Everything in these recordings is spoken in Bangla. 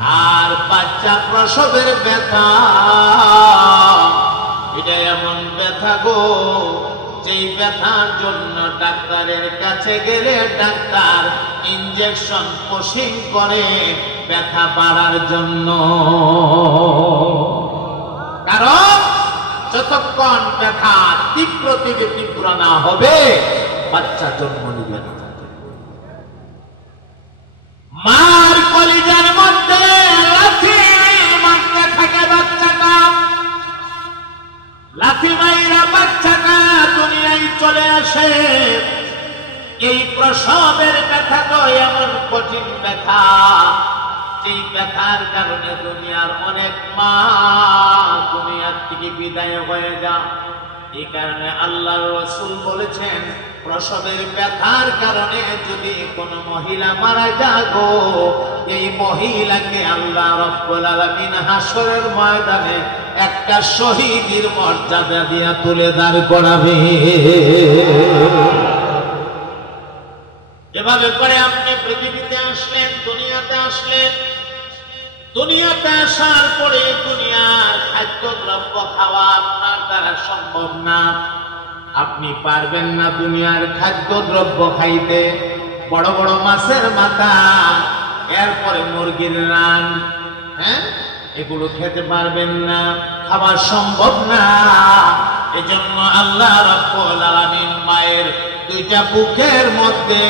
আর বাচ্চা প্রসবের ব্যথা, এটা এমন ব্যথা গো, যেই ব্যথার জন্য ডাক্তারের কাছে গেলে ডাক্তার ইনজেকশন পুশিং করে ব্যথা বাড়ার জন্য। কারণ যতক্ষণ ব্যথা তীব্র থেকে তীব্র না হবে বাচ্চা জন্ম নিবে না। মার কলিজার মধ্যে লাথি মারতে থাকে বাচ্চাটা, লাথি মাইরা বাচ্চাটা দুনিয়ায় চলে আসে। এই প্রসবের ব্যথা তো এমন কঠিন ব্যথা, এই ব্যথার কারণে দুনিয়ার অনেক মা দুনিয়ার থেকে বিদায় হয়ে যায়। এই কারণে আল্লাহর রাসূল বলেছেন, প্রসবের ব্যথার কারণে যদি কোন মহিলা মারা যায় গো, এই মহিলাকে আল্লাহ রাব্বুল আলামিন হাসরের ময়দানে একটা শহীদের মর্যাদা দিয়া তুলে দাঁড় করাবে। এভাবে করে আপনি পৃথিবীতে আসলেন, দুনিয়াতে আসলেন। দুনিয়াতে আসার পরে দুনিয়ার খাদ্যদ্রব্য খাওয়া আপনার দ্বারা সম্ভব না। আপনি পারবেন না দুনিয়ার খাদ্যদ্রব্য খাইতে। বড় বড় মাছের মাথা, এরপরে মুরগির রান, হ্যাঁ, এগুলো খেতে পারবেন না, খাওয়া সম্ভব না। এজন্য আল্লাহ রাব্বুল আলামিন মায়ের দুইটা বুকের মধ্যে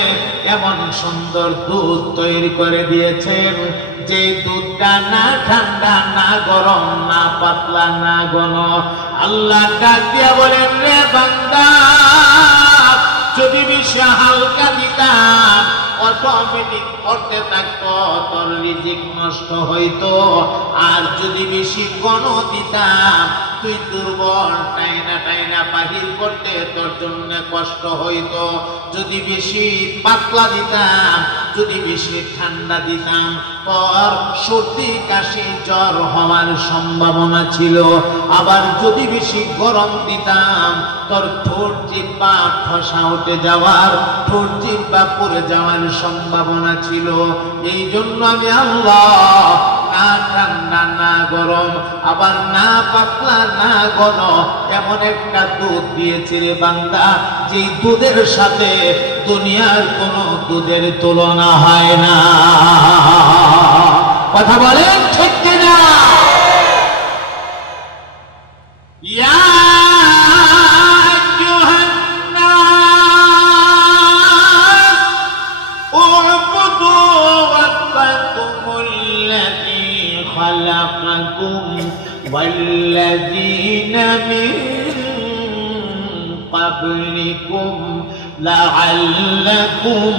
এমন সুন্দর দুধ তৈরি করে দিয়েছেন, যে দুধটা না ঠান্ডা না গরম না পাতলা না ঘন। আল্লাহ ডাক দিয়া বলেন, রে বান্দা, যদি বেশি হালকা দিতাম অটোমেটিক করতে থাকতো, তোর রিজিক নষ্ট হইতো। আর যদি বেশি ঘন দিতাম তুই দুর্বল, টাইনা টাইনা বাহির করতে তোর জন্য কষ্ট হইতো। যদি বেশি পাতলা দিতাম, যদি বেশি ঠান্ডা দিতাম, তোর সর্দি কাশি জ্বর হওয়ার সম্ভাবনা ছিল। আবার যদি বেশি গরম দিতাম, তোর ঠোঁট জিহ্বা ঠসা উঠে যাওয়ার, ঠোঁট জিহ্বা পড়ে যাওয়ার সম্ভাবনা ছিল। এই জন্য আমি আল্লাহ না ঠান্ডা না গরম, আবার না পাতলা না ঘন, এমন একটা দুধ দিয়েছে রে বান্দা, যে দুধের সাথে দুনিয়ার কোন দুধের তুলনা হয় না। কথা বলেন ঠিক কিনা? والذين من قبلكم لعلكم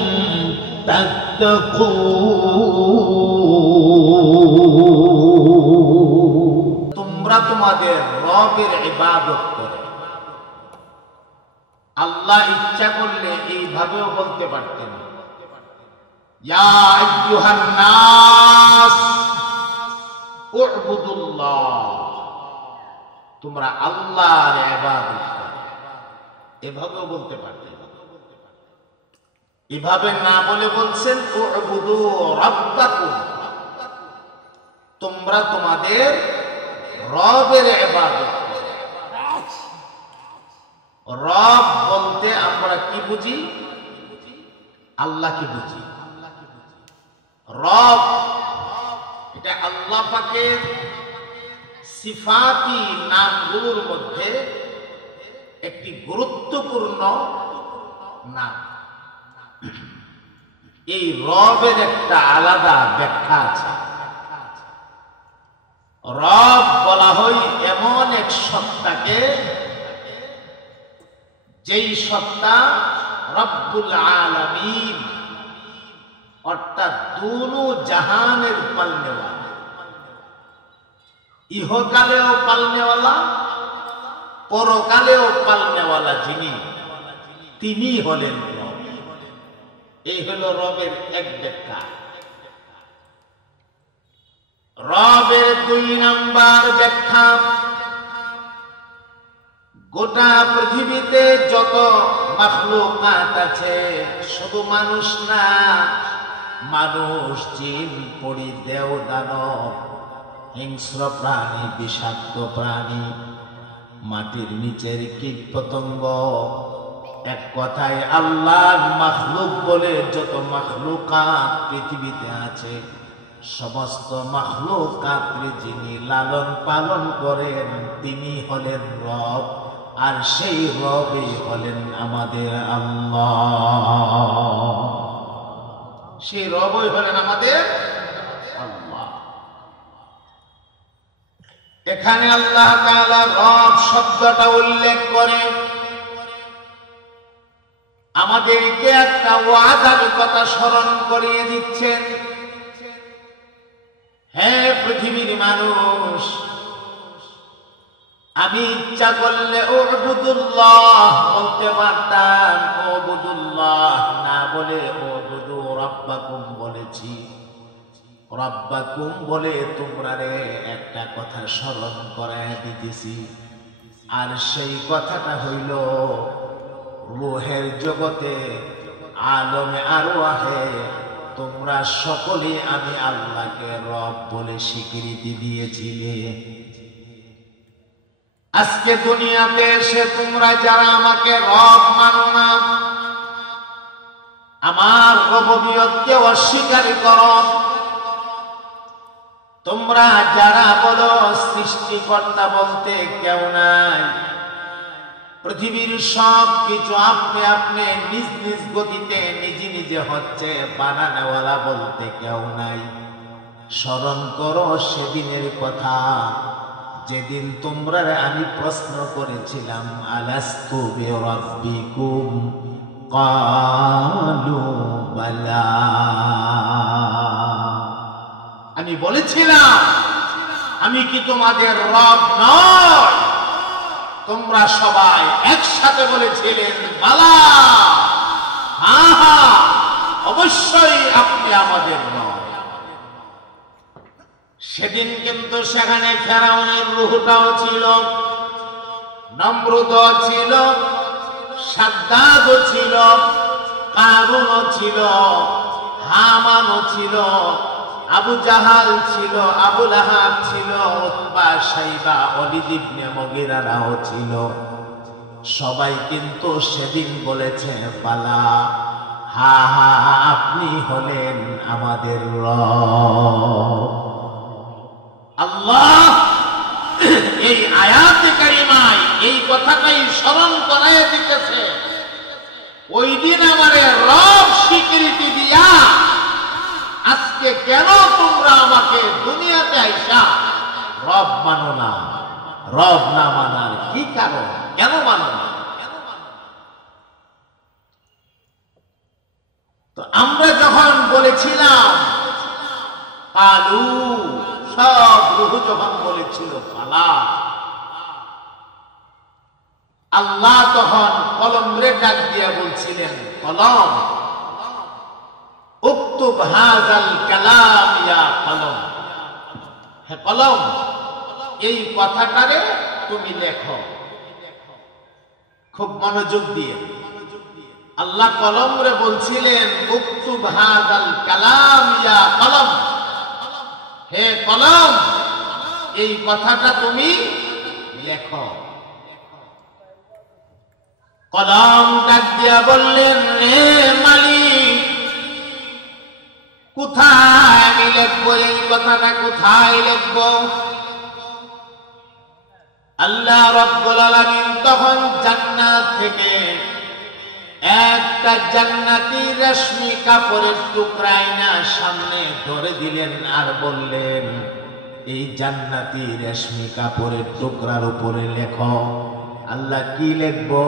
تتقون। তোমরা তোমাদের রবের ইবাদত করো। আল্লাহ ইচ্ছা করলে এইভাবেও বলতে পারতেন, ইয়া আইয়ুহান নাস উ'বুদুল্লাহ, তোমরা আল্লাহর ইবাদত করো। এভাবেও বলতে পারতেন। এভাবে না বলে বলছেন উ'বুদু রাব্বাকুম, তোমরা তোমাদের রবের ইবাদত করো। রব বলতে আমরা কি বুঝি? আল্লাহকে বুঝি। রব এটা আল্লাহ পাকের সিফাতি নামগুলোর মধ্যে একটি গুরুত্বপূর্ণ নাম। এই রবের একটা আলাদা ব্যাখ্যা আছে। রব বলা হয় এমন এক সত্তাকে, যেই সত্তা রব্বুল আলামিন, অর্থাৎ দুনো জাহানের পালনেওয়ালা, ইহকালেও পালনেওয়ালা পরকালেও পালনেওয়ালা যিনি, তিনি হলেন রব। এই হলো রবের এক ব্যাখ্যা। রবের দুই নাম্বার ব্যাখ্যা, গোটা পৃথিবীতে যত মাখলুকাত আছে, শুধু মানুষ না, মানুষ, জিন, পরি, দেও, দানব, হিংস্র প্রাণী, বিষাক্ত প্রাণী, মাটির নিচের কীট পতঙ্গ, এক কথায় আল্লাহর মাখলুক বলে যত মাখলুকাত পৃথিবীতে আছে, সমস্ত মাখলুকাতকে যিনি লালন পালন করেন তিনি হলেন রব, আর সেই রবই হলেন আমাদের আল্লাহ। সেই রবই হলেন আমাদের আল্লাহ। এখানে আল্লাহ তাআলা রব শব্দটা উল্লেখ করে আমাদেরকে একটা ওয়াদার কথা স্মরণ করিয়ে দিচ্ছেন। হে পৃথিবীর মানুষ, আমি ইচ্ছা করলে উবুদুল্লাহ বলতে পারতাম, উবুদুল্লাহ না বলে উবুদু রাব্বাকুম বলেছি। রাব্বাকুম বলে তোমরারে একটা কথা স্মরণ করায় দিতেছি, আর সেই কথাটা হইল রূহের জগতে, আলমে আরওয়াহে তোমরা সকলে আমি আল্লাহকে রব বলে স্বীকৃতি দিয়েছিলে। আজকে দুনিয়াতে এসে তোমরা যারা আমাকে রব মানো না, আমার রববিয়তকে অস্বীকার করো, তোমরা যারা বলো সৃষ্টিকর্তা বলতে কেউ নাই, পৃথিবীর সব কিছু আপনি আপনি নিজ নিজ গতিতে নিজে নিজে হচ্ছে, বানানোওয়ালা বলতে কেউ নাই, স্মরণ করো সেদিনের কথা যেদিন তোমরা আমি প্রশ্ন করেছিলাম আলাস্তু বিরাব্বিকুম ক্বালু বালা। আমি বলেছিলাম আমি কি তোমাদের রব নয়? তোমরা সবাই একসাথে বলেছিলেন বালা, হ্যাঁ হ্যাঁ অবশ্যই আপনি আমাদের নয়। সেদিন কিন্তু সেখানে ফেরাউনের রূহটাও ছিল, নমরুদও ছিল, সাদ্দাদও ছিল, কারুনও ছিল, হামানও ছিল, আবু জাহাল ছিল, আবু লাহাব ছিল, উতবা, শাইবা, ওলীদ ইবনে মুগীরারাও ছিল। সবাই কিন্তু সেদিন বলেছে বালা, হা হা আপনি হলেন আমাদের রব। আল্লাহ এই আয়াতে কারিমায় এই কথাটাই স্মরণ করাইয়া দিতেছে, ওই দিন আমারে রব স্বীকৃতি দিয়া আজকে কেন তোমরা আমাকে দুনিয়াতে আইসা রব মানো না? রব না মানার কি কারণ? কেন মানো না? তো আমরা যখন বলেছিলাম কালু, সব রূহ যখন বলেছিল ফালা, আল্লাহ তখন কলম রে ডাক দিয়া বলছিলেন কলম উক্তুব হাযাল কালাম ইয়া কলম, হে কলম এই কথাটারে তুমি লেখো। খুব মনোযোগ দিয়ে আল্লাহ কলম রে বলছিলেন উক্তুব হাযাল কালাম ইয়া কলম, হে কলম এই কথাটা তুমি লেখো। কলম ডাক দিয়া বললেন রে মালিক, কোথায় আমি লিখবো এই কথাটা? কোথায় লিখবো? আল্লাহ রাব্বুল আলামিন তখন জান্নাত থেকে একটা জান্নাতি রেশমি কাপড়ের টুকরা আইনা সামনে ধরে দিলেন আর বললেন এই জান্নাতি রেশমি কাপড়ের টুকরার উপরে লেখো। আল্লাহ কি লিখবো?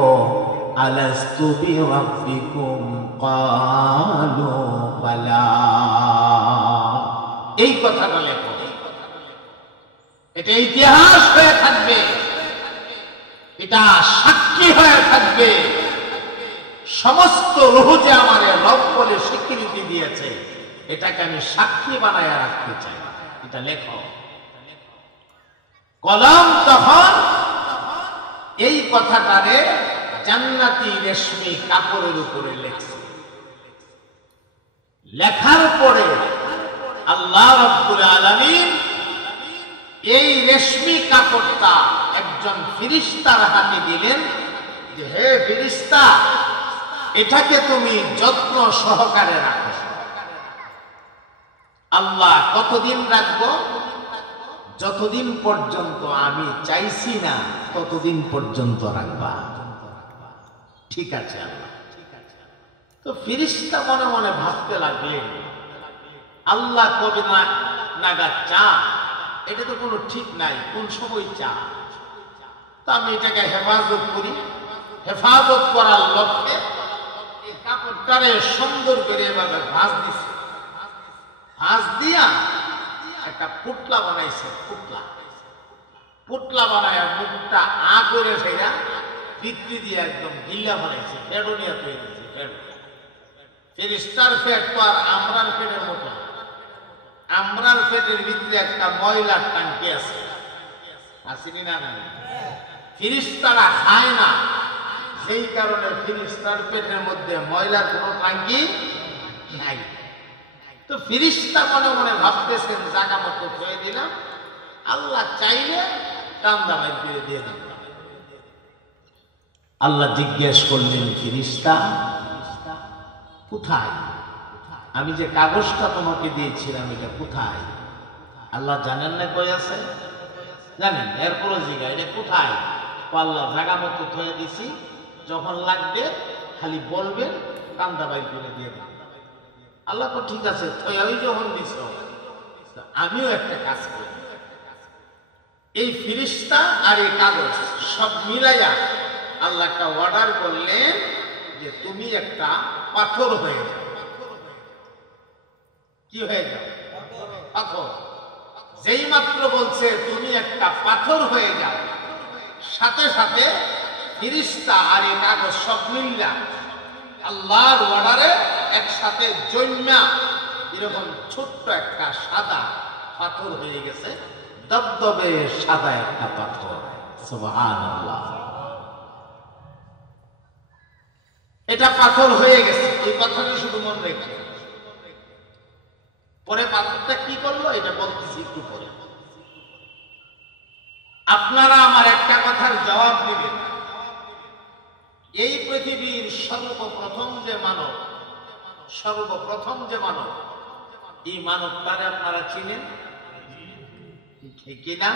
আলাস্তু বিরাব্বিকুম ক্বালু বালা, এই কথাটা লেখো। এটা ইতিহাস হয়ে থাকবে, এটা সাক্ষী হয়ে থাকবে, সমস্ত রূহ যে আমার রব বলে স্বীকৃতি দিয়েছে এটাকে আমি সাক্ষী বানায় রাখতে চাই, এটা লেখো। কলম তখন এই কথাটারে জান্নাতি রেশমি কাপড়ের উপরে লেখছে। লেখার পরে আল্লাহ রাব্বুল আলামিন এই রেশমি কাপড়টা একজন ফেরেশতার হাতে দিলেন যে হে ফেরেশতা, এটাকে তুমি যত্ন সহকারে রাখো। আল্লাহ কতদিন রাখবো? যতদিন পর্যন্ত আমি চাইছি না ততদিন পর্যন্ত রাখবা। ঠিক আছে আল্লাহ। তো ফেরেশতা মনে মনে ভাবতে লাগলেন, আল্লাহ কবে নাগাদ চা, এটা তো কোনো ঠিক নাই, কোন সময় চা। তো আমি এটাকে হেফাজত করি। হেফাজত করার লক্ষ্যে এই কাপড়টারে সুন্দর করে এভাবে ভাঁজ দিছে। ভাঁজ দিয়া একটা পুটলা বানাইছে। পুটলা বানায় মুখটা আ করে ফেরা ভিত্তি দিয়ে একদম গিল্লা বানাইছে। ফেডোনিয়া তৈরি দিয়েছে। ফেরেশতার পেট তো আর আমরার পেটের মতো। আমরার পেটের ভিতরে একটা ময়লার টাঙ্কি আছে, আসেনি না? ফেরেশতারা খায় না, সেই কারণে ফেরেশতার পেটের মধ্যে ময়লার কোনো টাঙ্কি নাই। তো ফেরেশতা মনে মনে ভাবতেছেন, জায়গা মতো ধুয়ে দিলাম, আল্লাহ চাইলে টান্দা বাইর করে দিয়ে দিল। আল্লাহ জিজ্ঞেস করলেন, ফেরেশতা কোথায়? আমি যে কাগজটা তোমাকে দিয়েছিলাম এটা কোথায়? আল্লাহ জানেন না কই আছে? জানেন। এরপরও জিজ্ঞা, এটা কোথায়? আল্লাহ জায়গা মতো ধুয়ে দিছি, যখন লাগবে খালি বলবেন, টান্দা বাইর করে দিয়ে দেবেন। আল্লাহ তো ঠিক আছে, ওই যখন দিছ আমিও একটা কাজ করি। এই ফেরেশতা আর এই কাগজ সব মিলাইয়া আল্লাহ একটা অর্ডার করলেন যে তুমি একটা পাথর হয়ে যাও। কি হয়ে যাও? পাথর। যেই মাত্র বলছে তুমি একটা পাথর হয়ে যাও, সাথে সাথে ফেরেশতা আর এই কাগজ সব মিল্লা আল্লাহর অর্ডারে একসাথে জন্মা এরকম ছোট্ট একটা সাদা পাথর হয়ে গেছে। দবদবে সাদা একটা পাথর। সুবহানাল্লাহ। এটা পাথর হয়ে গেছে, এই কথাটা শুধু মনে রেখে। পরে পাথরটা কি করলো এটা বলতেছি একটু পরে। আপনারা আমার একটা কথার জবাব দিবেন, এই পৃথিবীর সর্বপ্রথম যে মানব এই মানবটারে আপনারা চিনেন কি না?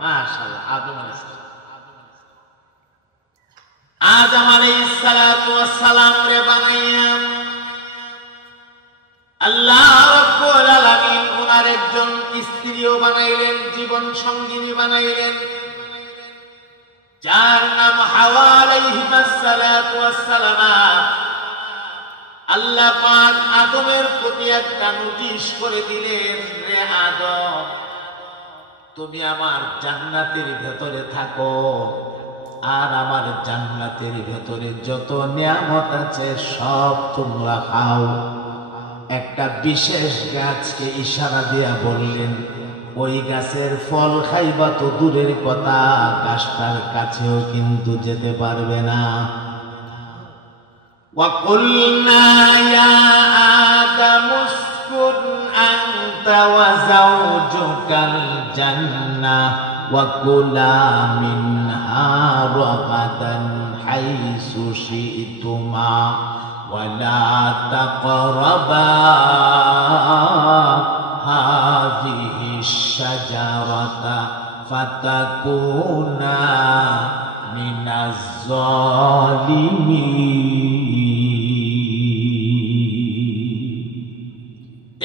মাশাআল্লাহ, আদম আলাইহিস সালাম। আদম আলাইহিস সালাতু ওয়াস সালাম রে বানাইয়া আল্লাহ রাব্বুল আলামিন ওনার একজন স্ত্রীও বানাইলেন, জীবন সঙ্গিনী বানাইলেন, যার নাম হাওয়া আলাইহিস সালাতু ওয়াস সালাম। আল্লাহ পাক আদমের প্রতি একটা নোটিশ করে দিলেন, রে আদম, তুমি আমার জান্নাতের ভেতরে থাকো, আর আমার জান্নাতের ভেতরে যত নিয়ামত আছে সব তোমরা খাও। একটা বিশেষ গাছকে ইশারা দিয়া বললেন, ওই গাছের ফল খাইবা তো দূরের কথা, গাছটার কাছেও কিন্তু যেতে পারবে না। وَقُلْنَا يَا آدَمُ اسْكُنْ أَنْتَ وَزَوْجُكَ الْجَنَّةَ وَكُلَا مِنْهَا رَغَدًا حَيْثُ شِئْتُمَا وَلَا تَقْرَبَا هَذِهِ الشَّجَرَةَ فَتَكُونَا مِنَ الظَّالِمِينَ।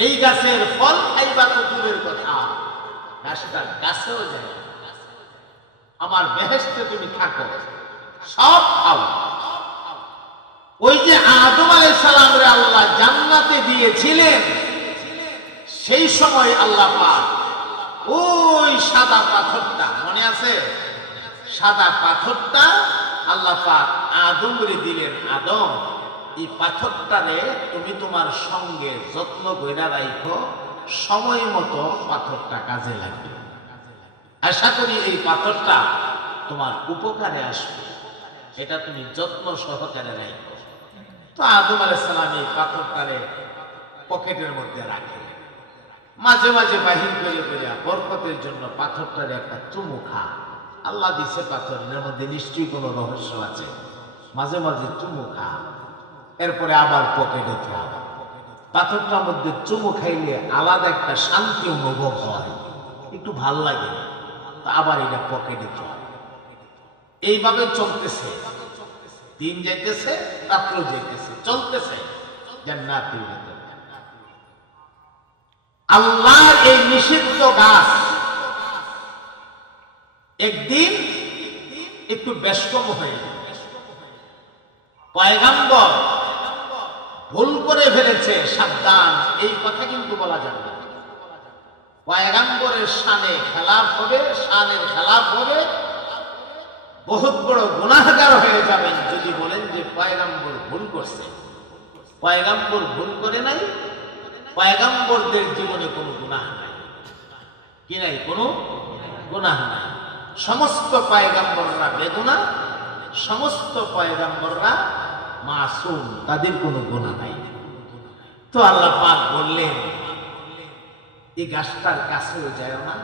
এই গাছের ফল খাইবা তো দূরের কথা, গাছটার কাছেও যায়, আমার বেহেশতে তুমি থাকো, সব খাও। ওই যে আদম আলাইহিস সালামরে আল্লাহ জান্নাতে দিয়েছিলেন, সেই সময় আল্লাহ পাক ওই সাদা পাথরটা মনে আছে? সাদা পাথরটা আল্লাহ পাক আদমরে দিলেন, আদম এই পাথরটারে তুমি তোমার সঙ্গে যত্ন কইরা রাখো, সময় মতো পাথরটা কাজে লাগবে। আশা করি এই পাথরটা তোমার উপকারে আসবে, এটা তুমি যত্ন সহকারে রাখো। তো আদম আলাইহিস সালাম এই পাথরটারে পকেটের মধ্যে রাখে, মাঝে মাঝে বাহির করে করে বরকতের জন্য পাথরটারে একটা চুমু খা। আল্লাহ দিছে পাথরের মধ্যে নিশ্চয়ই কোনো রহস্য আছে, মাঝে মাঝে চুমু খা, এরপরে আবার পকেটে থা। পাথরটার মধ্যে চুমু খাইলে আলাদা একটা শান্তি অনুভব হয়, একটু ভাল লাগে, তা আবার এটা পকেটে থা। এইভাবে চলতেছে, দিন যাইতেছে, রাত্র যাইতেছে, চলতেছে জান্নাতের ভিতরে। আল্লাহর এই নিষিদ্ধ গাছ একদিন একটু ব্যস্তম হয়ে গেল। পয়গম্বর ভুল করে ফেলেছে, সাবধান, এই কথা কিন্তু বলা যাবে না। পয়গম্বরের শানে খেলাফ হবে, শানের খেলাফ হবে, বহুত বড় গুনাহগার হয়ে যাবেন যদি বলেন যে পয়গম্বর ভুল করছে। পয়গম্বর ভুল করে নাই, পয়গম্বরদের জীবনে কোনো গুনাহ নাই, কি নাই, কোনো গুনাহ নাই। সমস্ত পয়গম্বররা বেগুনাহ, সমস্ত পয়গম্বররা মাসুম, তাদের কোনো গুনাহ নাই। তো আল্লাহ পাক বললেন এই গাছটার কাছেও যায় না,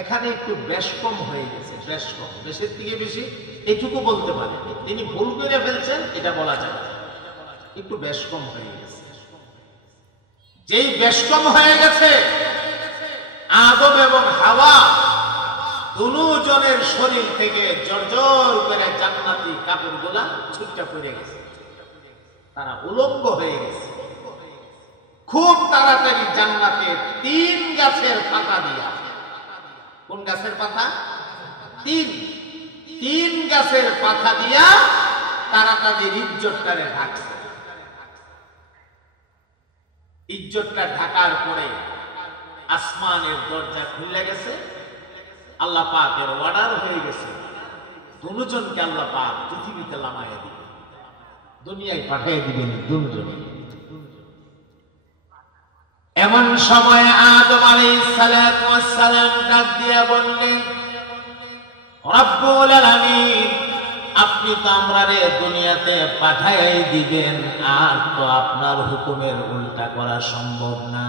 এখানে একটু বেশ কম হয়ে গেছে, বেশ কম, বেশির থেকে বেশি এইটুকু বলতে পারে, তিনি ভুল করে ফেলছেন এটা বলা যাবে, একটু বেশ কম হয়ে গেছে। যেই বেশ কম হয়ে গেছে, আদম এবং হাওয়া দুজনের শরীর থেকে জর্জর করে জান্নাতি কাপড়গুলা ছুটটা পড়ে গেছে, তারা উলঙ্গ হয়ে গেছে। খুব তাড়াতাড়ি জান্নাতে 3 গাছের পাতা দিয়া, কোন গাছের পাতা? 3 গাছের পাতা দিয়া তারা তাদের ইজ্জতটারে ঢাকছে। ইজ্জতটা ঢাকার পরে আসমানের দরজা খুলে গেছে, আল্লাহ পাকের অর্ডার হয়ে গেছে, দুজনকে আল্লাহ পাক পৃথিবীতে নামাইয়া দিবেন, দুনিয়ায় পাঠিয়ে দিবেন দুজনে। এমন সময় আদম আলাইহিস সালাম ডাক দিয়া বললেন, রব্বুল আলামিন, আপনি তো আমরারে দুনিয়াতে পাঠাই দিবেন, আর তো আপনার হুকুমের উল্টা করা সম্ভব না,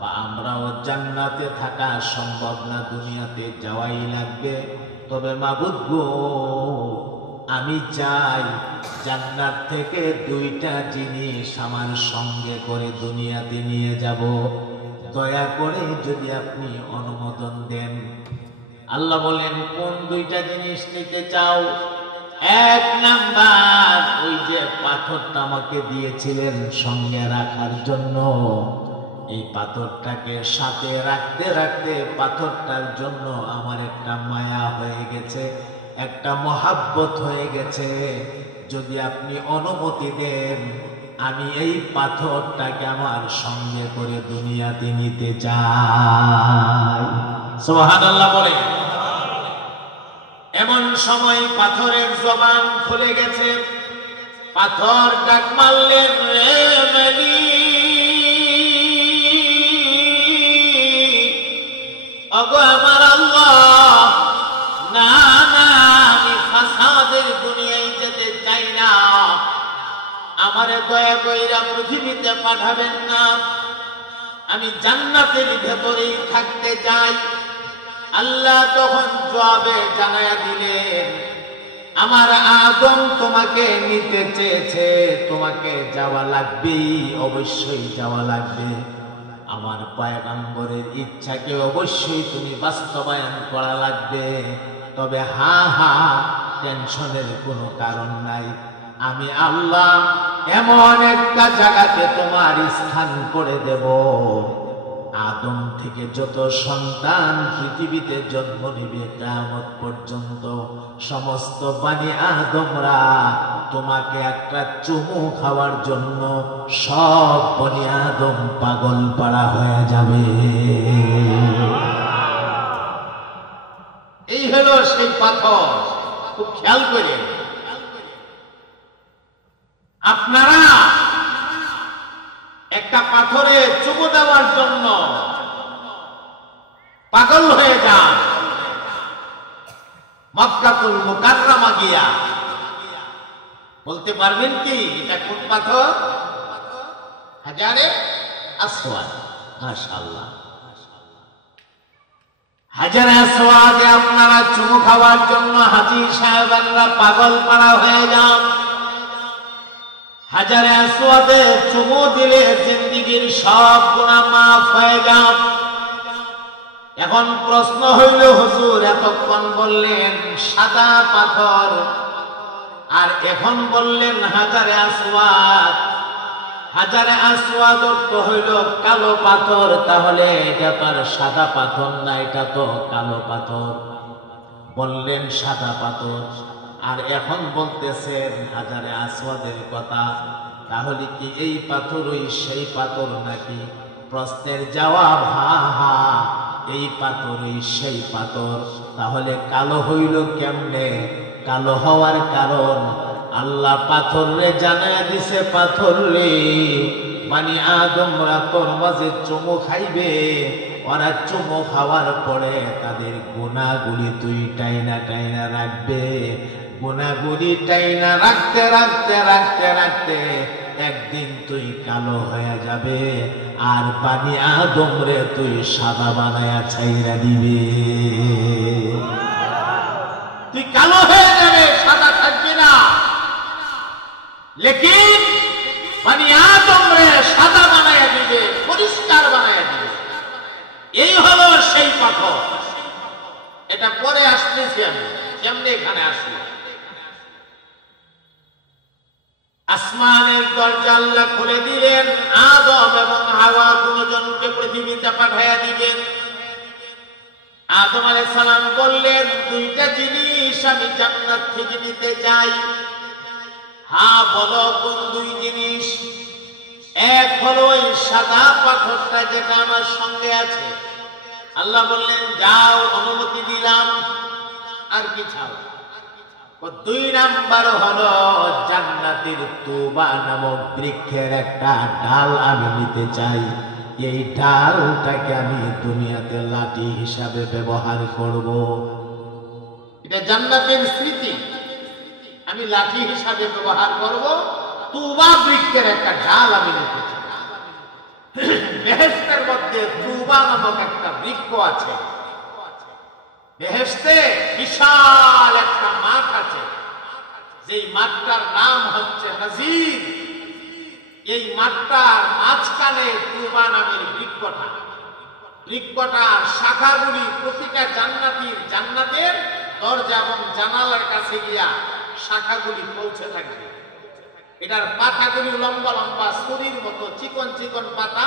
বা আমরাও জান্নাতে থাকা সম্ভব না, দুনিয়াতে যাওয়াই লাগবে। তবে মাবুদ গো, আমি চাই জান্নাত থেকে 2টা জিনিস আমার সঙ্গে করে দুনিয়াতে নিয়ে যাব, দয়া করে যদি আপনি অনুমোদন দেন। আল্লাহ বলেন, কোন 2টা জিনিস নিতে চাও? 1 নাম্বার, ওই যে পাথরটা আমাকে দিয়েছিলেন সঙ্গে রাখার জন্য, এই পাথরটাকে সাথে রাখতে রাখতে পাথরটার জন্য আমার একটা মায়া হয়ে গেছে, একটা মহাব্বত হয়ে গেছে। যদি আপনি অনুমতি দেন, আমি এই পাথরটাকে আমার সঙ্গে করে দুনিয়াতে নিতে চাই। সুবহানাল্লাহ বলে। এমন সময় পাথরের জবান খুলে গেছে, পাথর ডাক মারলেন, রে মালিক, ওগো আমার আল্লাহ, না না, আমি ফাসাদের দুনিয়ায় যেতে চাই না, আমারে দয়া কইরা পৃথিবীতে পাঠাবেন না, আমি জান্নাতের ভেতরেই থাকতে চাই। আল্লাহ তখন জবাবে জানায়া দিলেন, আমার আদম তোমাকে নিতে চেয়েছে, তোমাকে যাওয়া লাগবে, অবশ্যই যাওয়া লাগবে। আমার পয়গম্বরের ইচ্ছাকে অবশ্যই তুমি বাস্তবায়ন করা লাগবে। তবে হা হা, টেনশনের কোনো কারণ নাই, আমি আল্লাহ এমন একটা জায়গাতে তোমার স্থান করে দেব, আদম থেকে যত সন্তান পৃথিবীতে জন্ম নেবে কিয়ামত পর্যন্ত সমস্ত বনি আদমরা তোমাকে একটা চুমু খাওয়ার জন্য সব বনি আদম পাগল পাড়া হয়ে যাবে। এই হলো সেই পাথর। খুব খেয়াল করে আপনারা একটা পাথরে চুমু দেওয়ার জন্য পাগল হয়ে যান। মক্কাতুল মুকাররমা গিয়া বলতে পারবেন কি এটা কোন পাথর? হাজারে আসওয়াদ। মাশাআল্লাহ, হাজারে আসওয়াদে আপনারা চুমু খাওয়ার জন্য হাজী সাহেবরা পাগল পাড়া হয়ে যান। হাজারে আসওয়াদে চুমু দিলে জিন্দেগীর সব গুনাহ মাফ হয়ে যান। এখন প্রশ্ন হইল, হুজুর এতক্ষণ বললেন সাদা পাথর আর এখন বললেন হাজারে আসওয়াদ। হাজারে আসওয়াদ অর্থ হইল কালো পাথর, তাহলে এটা তো আর সাদা পাথর না, এটা তো কালো পাথর। বললেন সাদা পাথর আর এখন বলতেছেন হাজারে আসওয়াদের কথা, তাহলে কি এই পাথরই সেই পাথর নাকি? প্রশ্নের জবাব হা হা, এই পাথরই সেই পাথর। তাহলে কালো হইল কেমনে? কালো হওয়ার কারণ আল্লাহ পাথর রে জানায় দিছে, পাথর রে মানে আদমরা তোর মাঝে চুমু খাইবে, ওরা চুমু খাওয়ার পরে তাদের গুনাহগুলি তুই টাইনা টাইনা রাখবে। গুনাহগুলি টাইনা রাখতে রাখতে রাখতে রাখতে একদিন তুই কালো হয়ে যাবে, আর বানি আদম রে তুই সাদা বানায়া ছাইরা দিবে। তুই কালো হয়ে যাবে, সাদা থাকবি না, লেকিন বানি আদম রে সাদা বানায়া দিবে, পরিষ্কার বানায়া দিবে। এই হলো সেই পাথর। এটা পরে আসতেছি আমি, কেমনে এখানে আসলো। আসমানের দরজা আল্লাহ খুলে দিলেন, আদম এবং হাওয়া দুজনকে পৃথিবীতে পাঠাইয়া দিবেন। আদম আলাইহিস সালাম বললেন, দুইটা জিনিস আমি জান্নাত থেকে নিতে চাই। হ্যাঁ বলো কোন দুই জিনিস? এক হলো ওই সাদা পাথরটা যেটা আমার সঙ্গে আছে। আল্লাহ বললেন যাও, অনুমতি দিলাম। আর কি চাও? দুই নাম্বার হলো জান্নাতের তুবা নামক বৃক্ষের একটা ডাল আমি নিতে চাই। এই ডালটাকে আমি দুনিয়াতে লাঠি হিসাবে ব্যবহার করব। এটা জান্নাতের স্মৃতি, আমি লাঠি হিসাবে ব্যবহার করব। তুবা বৃক্ষের একটা ডাল আমি নিতে চাই। বেহেশতের মধ্যে তুবা নামক একটা বৃক্ষ আছে। বেহেশতে বিশাল একটা মাঠ আছে, যেই মাঠটার নাম হচ্ছে নাজির। এই মাঠটার মাঝখানে তুবা নামের বৃক্ষটা, বৃক্ষটার শাখাগুলি প্রতিটা জান্নাতের দরজা এবং জানালার কাছে গিয়া শাখাগুলি পৌঁছে থাকবে। এটার পাতাগুলি লম্বা লম্বা ছুরির মতো চিকন চিকন পাতা,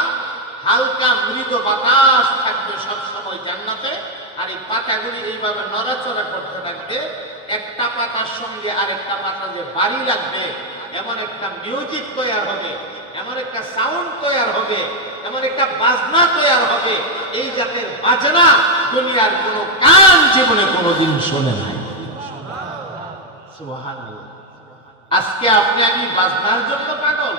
হালকা মৃদু বাতাস থাকবে সবসময় জান্নাতে। আর এই পাতাগুলি এইভাবে নড়াচড়া করতে থাকবে। একটা পাতার সঙ্গে আরেকটা পাতা যে বাড়ি লাগবে, এমন একটা মিউজিক তৈরি হবে, এমন একটা সাউন্ড তৈরি হবে, এমন একটা বাজনা তৈরি হবে, এই জাতের বাজনা দুনিয়ার কোন কান জীবনে কোনোদিন শোনে নাই। সুবহানাল্লাহ। আজকে আপনি আমি বাজনার জন্য পাগল।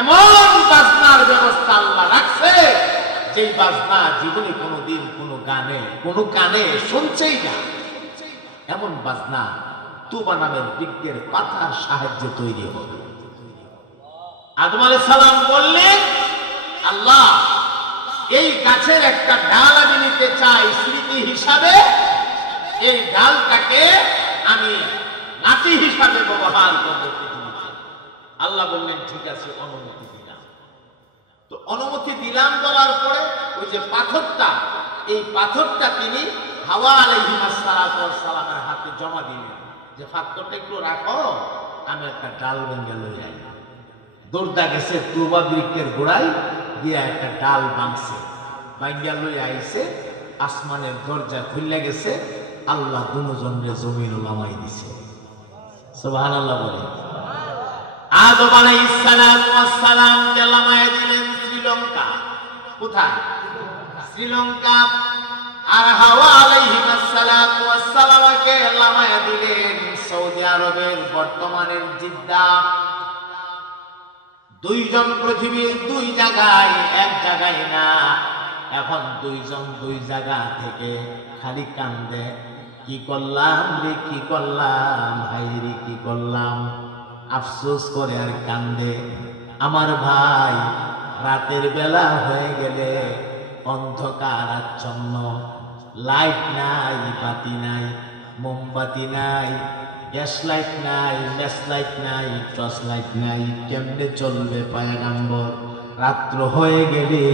এমন বাজনার ব্যবস্থা আল্লাহ রাখছে, যেই বাজনা জীবনে কোনোদিন কোনো কানে শুনছেই না। এমন বাজনা তুবা নামের বৃক্ষের পাতার সাহায্যে তৈরি হবে। আদম আলাইহিস সালাম বললেন, আল্লাহ এই গাছের একটা ডাল আমি নিতে চাই স্মৃতি হিসাবে। এই ডালটাকে আমি লাঠি হিসাবে ব্যবহার করব। আল্লাহ বললেন ঠিক আছে, অনুমতি দিলাম। তো অনুমতি দিলাম বলার পরে ওই যে পাথরটা, এই পাথরটা তিনি হাওয়া আলাইহিস সালামের হাতে জমা দিলেন, যে পাথরটা একটু রাখো, আমি একটা ডাল ভেঙে লই যাই। দৌড়দা গেছে তুবা বৃক্ষের গোড়ায় দিয়ে একটা ডাল ভাঙছে, ভাঙ্গিয়া লই আইছে। আসমানের দরজা খুলে গেছে, আল্লাহ দুজনকে জমিন নামাই দিছে। সুবহানাল্লাহ বলে। আদম আলাইহিস সালাম কে নামায় দিলেন শ্রীলঙ্কা। কোথায়? শ্রীলঙ্কা। আর হাওয়া আলাইহিস সালামকে নামায় দিলেন সৌদি আরবের বর্তমানের জিদ্দা। দুইজন পৃথিবীর দুই জায়গায়, এক জায়গায় না। এখন দুইজন দুই জায়গা থেকে খালি কান্দে, কি করলাম রে, কি করলাম, ভাই রে কি করলাম। আফসোস করে আর কান্দে। আমার ভাই, রাতের বেলা হয়ে গেলে অন্ধকার আচ্ছন্ন, লাইট নাই, বাতি নাই, মোমবাতি নাই, গ্যাস লাইট নাই, ম্যাচ লাইট নাই, টর্চ লাইট নাই, কেমনে চলবে পয়গাম্বর? রাত্র হয়ে গেলে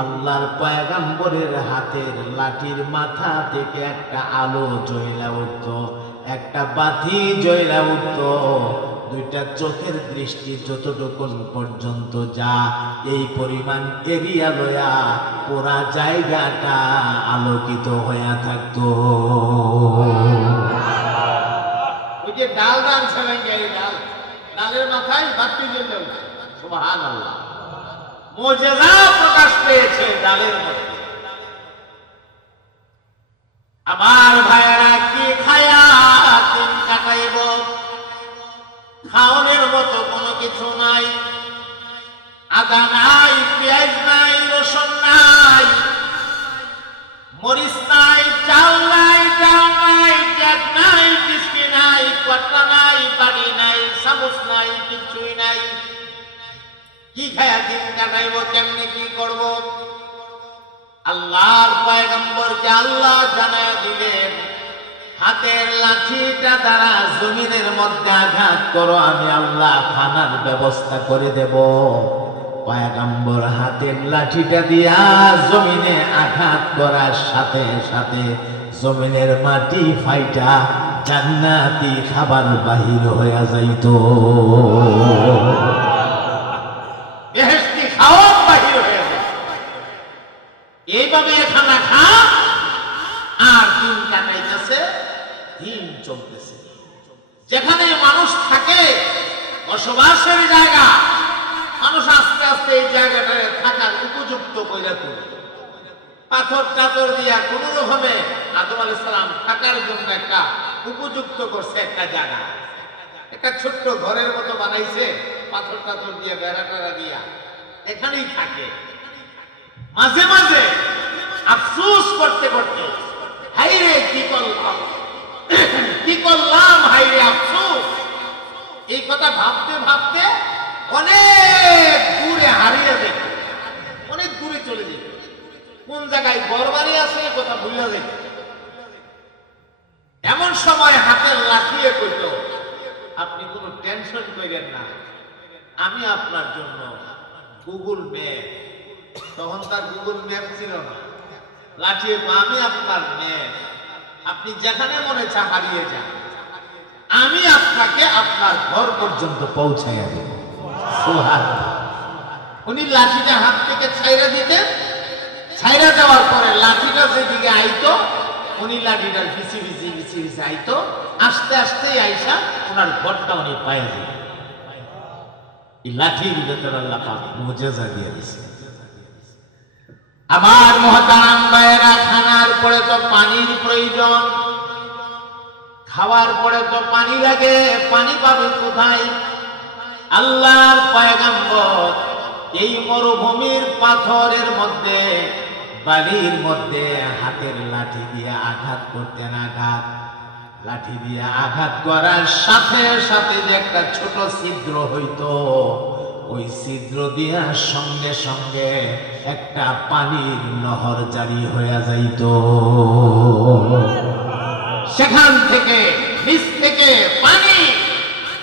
আল্লাহর পয়গাম্বরের হাতের লাঠির মাথা থেকে একটা আলো জ্বলা উঠত, একটা বাতি জ্বলা উঠত। দুইটা চোখের দৃষ্টি যতটুকুন পর্যন্ত যা, এই পরিমাণ এরিয়া লয়া পুরা জায়গাটা আলোকিত হইয়া থাকতো। ওই যে ডাল রাঁধছিলেন, ডালের মাথায় বাতি জ্বলে উঠে। সুবহানাল্লাহ, মুজিজা প্রকাশ পেয়েছে ডালের মধ্যে। আমার ভাইয়েরা, কি খায়া দিন কাটাইব? খাওয়ানোর মতো কোনো কিছু নাই, আদা নাই, পেঁয়াজ নাই, রসুন নাই, মরিচ নাই, চাল নাই, ডাল নাই, ট্যাপ নাই, বিস্কি নাই, পাটনা নাই, বাড়ি নাই, চামচ নাই, কিছুই নাই। কি খায়া দিন কাটাইব? কেমনে কি করব? আল্লাহর পয়গম্বরকে আল্লাহ জানায়া দিলেন, হাতের লাঠিটা দ্বারা জমিনের মধ্যে আঘাত করো, আমি আল্লাহ খানার ব্যবস্থা করে দেব। পয়গম্বর হাতের লাঠিটা দিয়া জমিনে আঘাত করার সাথে সাথে জমিনের মাটি ফাইটা জান্নাতি খাবার বাহির হইয়া যাইত, বেহেশতি খাওয়ার বাহির হয়ে যায়। এইভাবে খানা খা আর দিন কাটাইতেছে, দিন চলতেছে। যেখানে মানুষ থাকে, বসবাসের জায়গা, মানুষ আস্তে আস্তে এই জায়গাটা থাকার উপযুক্ত কইরা তোলে। পাথর টাথর দিয়া কোন রকমে আদম আলাইহিস সালাম থাকার জন্য একটা উপযুক্ত করছে, একটা জায়গা, একটা ছোট্ট ঘরের মতো বানাইছে, পাথর টাথর দিয়া, বেড়া টেড়া দিয়া এখানেই থাকে। মাঝে মাঝে আফসোস করতে করতে, হাইরে কি করলাম, কি করলাম, হাইরে আফসোস, এই কথা ভাবতে ভাবতে অনেক দূরে হারিয়ে যায়, অনেক দূরে চলে যায়। কোন জায়গায় ঘরবাড়ি আছে এই কথা ভুলে যায়। এমন সময় হাতের লাঠিয়ে কইত, আপনি কোনো টেনশন করেন না, আমি আপনার জন্য গুগল ম্যাপ, তখন তার গুগল ম্যাপ ছিল না, লাঠিয়ে আমি আপনার ম্যাপ, আপনি যেখানে মনে চা হারিয়ে যান, আমি আপনাকে আপনার ঘর পর্যন্ত পৌঁছাইয়া দেব। সুবহানাল্লাহ। উনি লাঠিটা হাত থেকে ছাইরা দিতেন, ছাইরা যাওয়ার পরে লাঠিটা যেদিকে আইতো, উনি লাঠিটার পিছি পিছি পিছি পিছি আইতো, আস্তে আস্তে আইসা ওনার ঘরটা উনি পাইয়া যেত। এই লাঠির ভেতরে আল্লাহ পাক মুজিজা দিয়ে দিয়েছে। আমার মুহতারাম ভাইয়েরা, খানার পরে তো পানির প্রয়োজন, খাওয়ার পরে তো পানি লাগে, পানি পাবে কোথায়? আল্লাহর পয়গম্বর এই মরুভূমির পাথরের মধ্যে, বালির মধ্যে হাতের লাঠি দিয়ে আঘাত করতেন। আঘাত, লাঠি দিয়ে আঘাত করার সাথে সাথে যে একটা ছোট ছিদ্র হইতো, ওই ছিদ্র দিয়া সঙ্গে সঙ্গে একটা পানির নহর জারি হয়ে যাইত। সেখান থেকে নিচ থেকে পানি,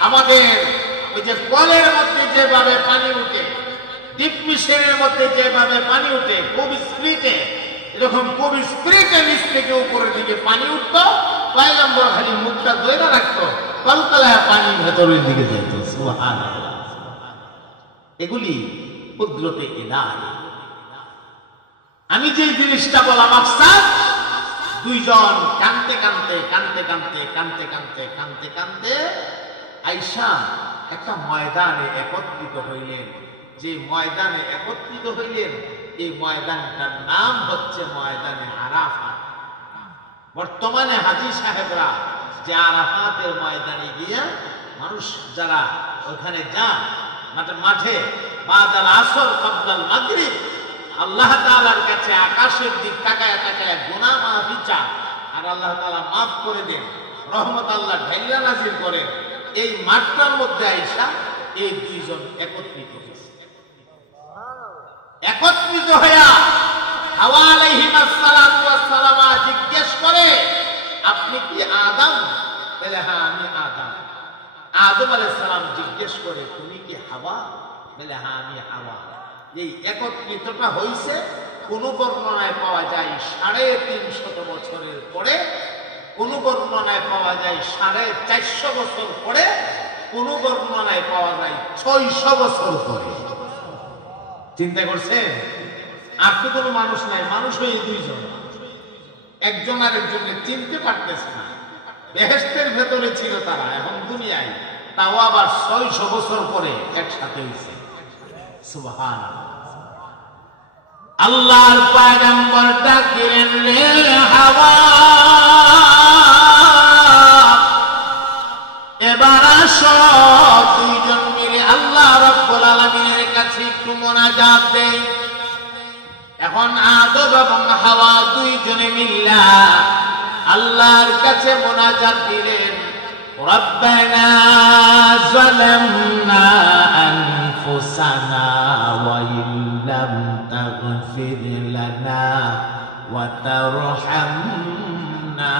আমাদের ওই যে কলের মধ্যে যেভাবে পানি উঠে, ডিপ মেশিনের মধ্যে যেভাবে পানি উঠে খুব স্পিডে, এরকম খুব স্পিডে নিচ থেকে উপরের দিকে পানি উঠতো। পয়গম্বর খালি মুখটা ধরে রাখতো, কলকলায় পানি ভেতরের দিকে যেত। সুবহানাল্লাহ। এগুলি কুদরতে ইলাহি। আমি যে জিনিসটা বলা মাকসাদ, দুইজন কানতে কানতে কানতে কানতে কানতে কানতে কানতে কানতে আইসা একটা ময়দানে একত্রিত হইলেন। যে ময়দানে একত্রিত হইলেন, এই ময়দানটার নাম হচ্ছে ময়দানে আরাফাত। বর্তমানে হাজী সাহেবরা যে আরাফাতের ময়দানে গিয়া মানুষ যারা ওখানে যান, মাঠে বাদাল আসর কাবলাল মাগরিব আল্লাহ তাআলার কাছে আকাশের দিক তাকায় তাকায় গুনাহ মাফি চান, আর আল্লাহ তাআলা মাফ করে দেন, রহমত আল্লাহ ঢাইলা নাজিল করেন। এই মাঠটার মধ্যে আইসা এই দুইজন একত্রিত হয়েছে। একত্রিত হইয়া হাওয়া আলাইহিস সালাতু ওয়াস সালাম জিজ্ঞেস করে, আপনি কি আদম? বলে হ্যাঁ আমি আদম। আদম আলাইহিস সালাম জিজ্ঞেস করে, তুমি কি হাওয়া? বলে হ্যাঁ আমি হাওয়া। এই একত্রিতটা হইছে কোন বর্ণনায় পাওয়া যায় 350 বছরের পরে, কোন বর্ণনায় পাওয়া যায় 450 বছর পরে, কোন বর্ণনায় পাওয়া যায় 600 বছর পরে। চিন্তা করছেন? আর তো কোনো মানুষ নাই, মানুষ হয়ে দুইজন, একজন আর একজনকে চিনতে পারতেছে না। বেহেশতের ভেতরে ছিল তারা, এখন দুনিয়ায়, তাও আবার 600 বছর পরে একসাথে হয়েছে। সুবহানাল্লাহ। আল্লাহর পয়গম্বর ডাক দিলেন, রে হাওয়া, এবার আসো দুইজন মিলে আল্লাহ রাব্বুল আলামিনের কাছে একটু মুনাজাত দেই। এখন আদম এবং হাওয়া দুইজনে মিল্লা আল্লাহর কাছে মুনাজাত দিলেন, রব্বানা যালামনা আনফুসানা ওয়া ইল্লাম তাগফির লানা ওয়া তারহামনা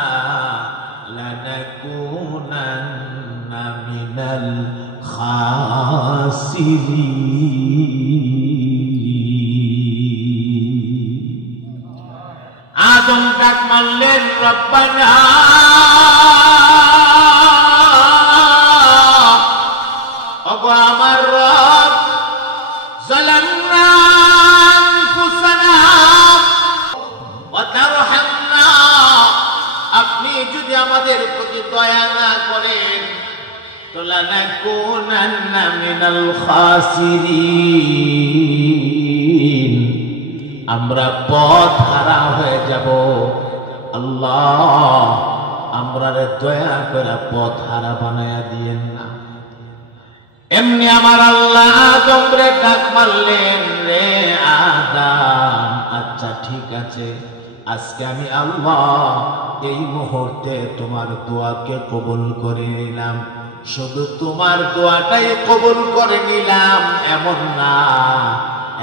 লানাকুনান্না মিনাল খাসিরিন। আদম ডাক মারলেন, রব্বানা, ওগো আমার রব, যালামনা আনফুসানা ওয়া তারহামনা, আপনি যদি আমাদের প্রতি দয়া না করেন তো লানাকুনান্না মিনাল খাসিরিন, আমরা পথ হারা হয়ে যাব। আল্লাহ, আমরা দয়া করে পথ হারা বানায়া দিয়েন না। এমনি আমার আল্লাহ আদমরে ডাক মারলেন, রে আদম, আচ্ছা ঠিক আছে, আজকে আমি আল্লাহ এই মুহূর্তে তোমার দোয়াকে কবুল করে নিলাম। শুধু তোমার দোয়াটাই কবুল করে নিলাম এমন না,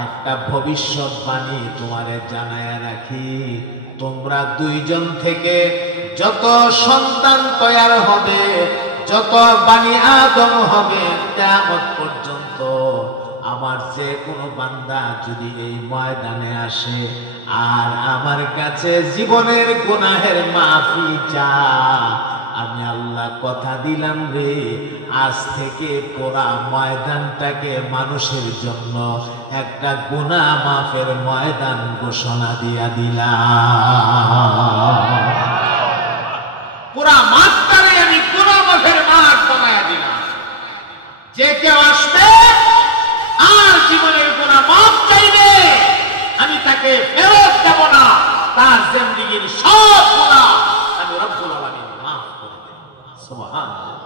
একটা ভবিষ্যৎবাণী তোমারে জানায়া রাখি, তোমরা দুইজন থেকে যত সন্তান তৈরি হবে, যত বানি আদম হবে, কিয়ামত পর্যন্ত আমার যে কোনো বান্দা যদি এই ময়দানে আসে আর আমার কাছে জীবনের গুনাহের মাফি চা, আমি আল্লাহ কথা দিলাম রে, আজ থেকে পুরা ময়দানটাকে মানুষের জন্য একটা গুনাহ মাফের ময়দান ঘোষণা দিয়া দিলাম। পুরা মাঠটারে আমি গুনাহ মাফের মাঠ বানায়া দিলাম। যে কেউ আসবে আর জীবনের গুনাহ মাফ চাইবে, আমি তাকে ফেরত দেব না, তার জিন্দেগীর সব গুনাহ আমি রব্বুল আলামিন মাফ করে দেব। সুবহানাল্লাহ।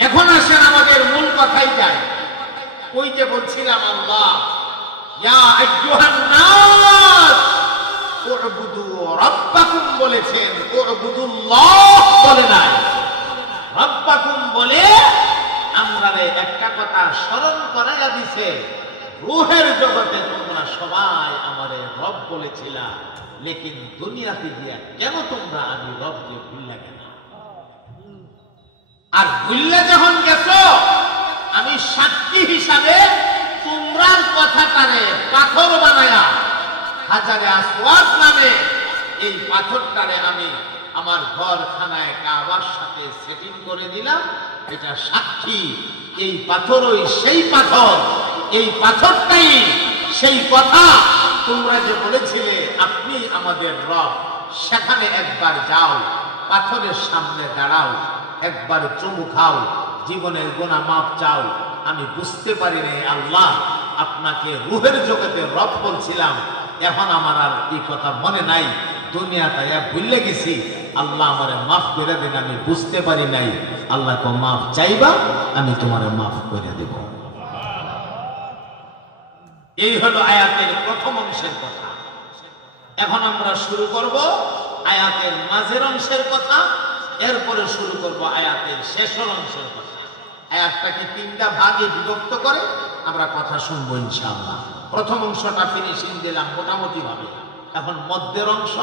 এখন আসেন আমাদের মূল কথাই যাই। ওই যে বলছিলাম আল্লাহ ইয়া আইয়ুহান নাস উবুদু রাব্বাকুম বলেছেন, উবুদুল্লাহ বলে নাই। রাব্বাকুম বলে আমরারে একটা কথা স্মরণ করাইয়া দিছে, রূহের জগতে তোমরা সবাই আমারে রব বলেছিলা, লেকিন দুনিয়াতে গিয়া কেন তোমরা আমি রবকে ভুললা কেন? আর ভুললে যখন গেছো, আমি সাক্ষী হিসাবে তোমরার কথাটারে পাথর বানায়া হাজারে আসওয়াদ নামে এই পাথরটারে আমি আমার ঘরখানায় কাবার সাথে সেটিং করে দিলাম। এটা সাক্ষী, এই পাথরই সেই পাথর, এই পাথরটাই সেই কথা তোমরা যে বলেছিলে আপনি আমাদের রব, সেখানে একবার যাও, পাথরের সামনে দাঁড়াও, একবার চুমু খাও, জীবনের গুনাহ মাফ চাও। আমি বুঝতে পারি নাই আল্লাহ, আপনাকে রূহের জগতে রব বলছিলাম, এখন আমার আর এই কথা মনে নাই, দুনিয়াটা ভুলে গেছি, আল্লাহ আমারে মাফ করে দেন, আমি বুঝতে পারি নাই। আল্লাহকে মাফ চাইবা, আমি তোমারে মাফ করে দেব। এই হলো আয়াতের প্রথম অংশের কথা। এখন আমরা শুরু করব আয়াতের মাঝের অংশের কথা এরপরে শুরু করব আয়াতের শেষের অংশের কথা। আয়াতটাকে তিনটা ভাগে বিভক্ত করে আমরা কথা শুনবো ইনশাআল্লাহ। প্রথম অংশটা ফিনিশিং দিলাম মোটামুটি ভাবে, এখন মধ্যের অংশ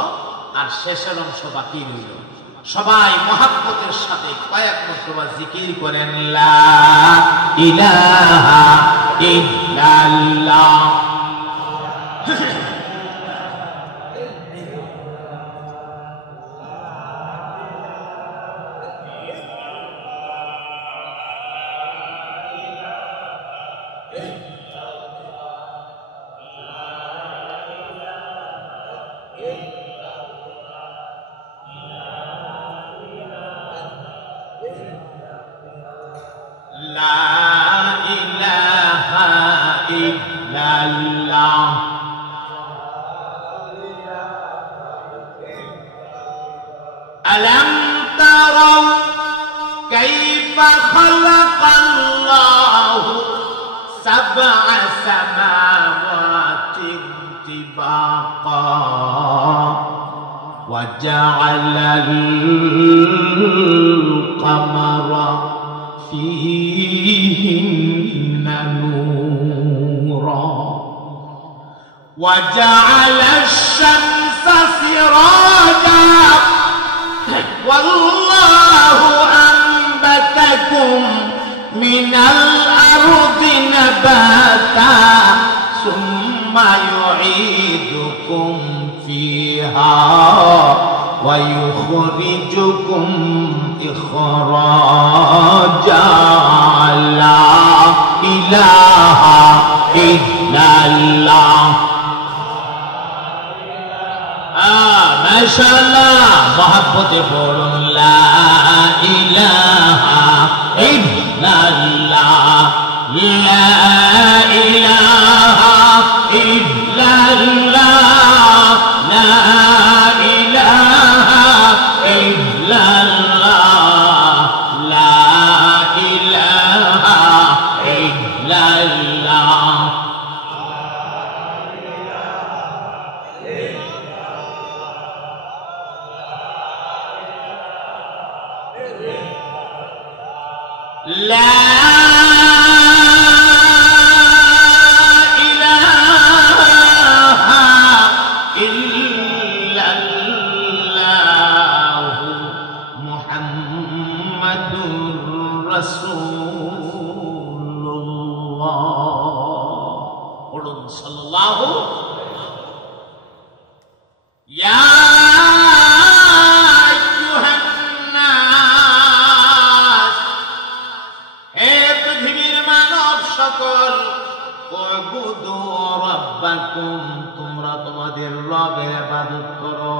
আর শেষের অংশ বাকি রইল। সবাই মহাব্বতের সাথে কয়েক মর্তবা জিকির করেন লা ইলাহা ইল্লাল্লাহ। ألم تروا كيف خلق الله سبع سماوات طباقا وجعل القمر فيهن نورا وجعل الشمس سراجا والله أنبتكم من الأرض نباتا ثم يعيدكم فيها ويخرجكم إخراجا لا إله إلا الله ما شاء الله محبت بولن لا إله إلا الله لا إله إلا الله لا إله إلا الله لا إله إلا الله لا إله إلا الله محمد رسول الله صلى الله يا তোমরা তোমাদের রবের ইবাদত করো।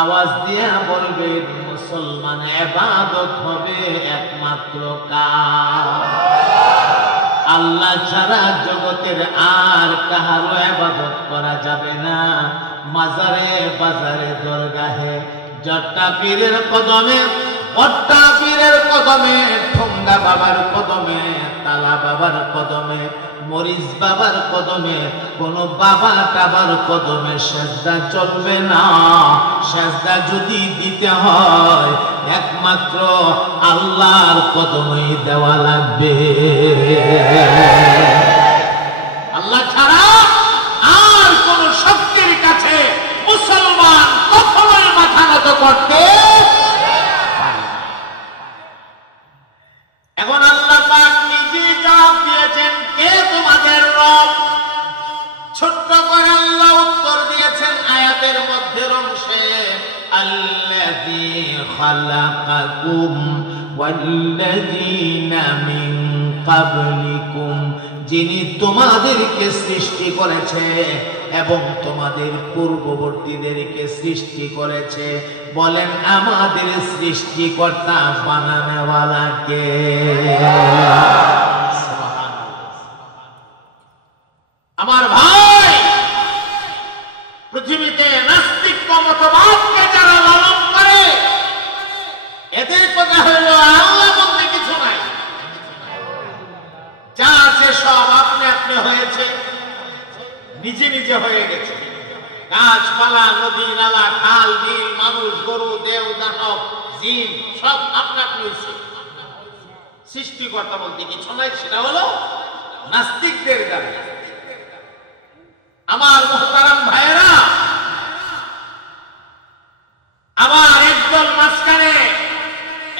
আওয়াজ দিয়া বলবেন মুসলমান ইবাদত হবে একমাত্র কার? আল্লাহ ছাড়া জগতের আর কাহারও ইবাদত করা যাবে না। মাজারে বাজারে দরগাহে জট্টা পীরের কদমে বট্টা পীরের কদমে ঠোঙ্গা বাবার কদমে তালা বাবার কদমে মরিচ বাবার কদমে কোন বাবা টাবার কদমে সেজদা চলবে না। সেজদা যদি দিতে হয় একমাত্র আল্লাহর কদমেই দেওয়া লাগবে। আল্লাহ ছাড়া আর কোন শক্তির কাছে মুসলমান কখনোই মাথা নত করতে পারে না। এখন আল্লাহ পাক নিজে জবাব দিয়েছেন কে তোমাদের রব? ছোট্ট করে আল্লাহ উত্তর দিয়েছেন আয়াতের মধ্যের অংশে আল্লাযী খালাকাকুম ওয়াল্লাযীনা মিন ক্বাবলিকুম, যিনি তোমাদেরকে সৃষ্টি করেছে এবং তোমাদের পূর্ববর্তীদেরকে সৃষ্টি করেছে। বলেন আমাদের সৃষ্টিকর্তা বানানেওয়ালা কে? আমার ভাই, পৃথিবীতে নাস্তিক্য মতবাদকে যারা লালন করে এদের কথা হইল আল্লাহ বলতে কিছু নাই, যা আছে সব আপনি আপনি হয়েছে, নিজে নিজে হয়ে গেছে। গাছপালা, নদী নালা, খাল বিল, মানুষ, গরু, দেব দানব জিন সব আপনা আপনি হয়েছে। সৃষ্টিকর্তা বলতে কিছু নাই, সেটা হলো নাস্তিকদের দাবি। আমার মুহতারাম ভাইয়েরা, আবার একদল মাঝখানে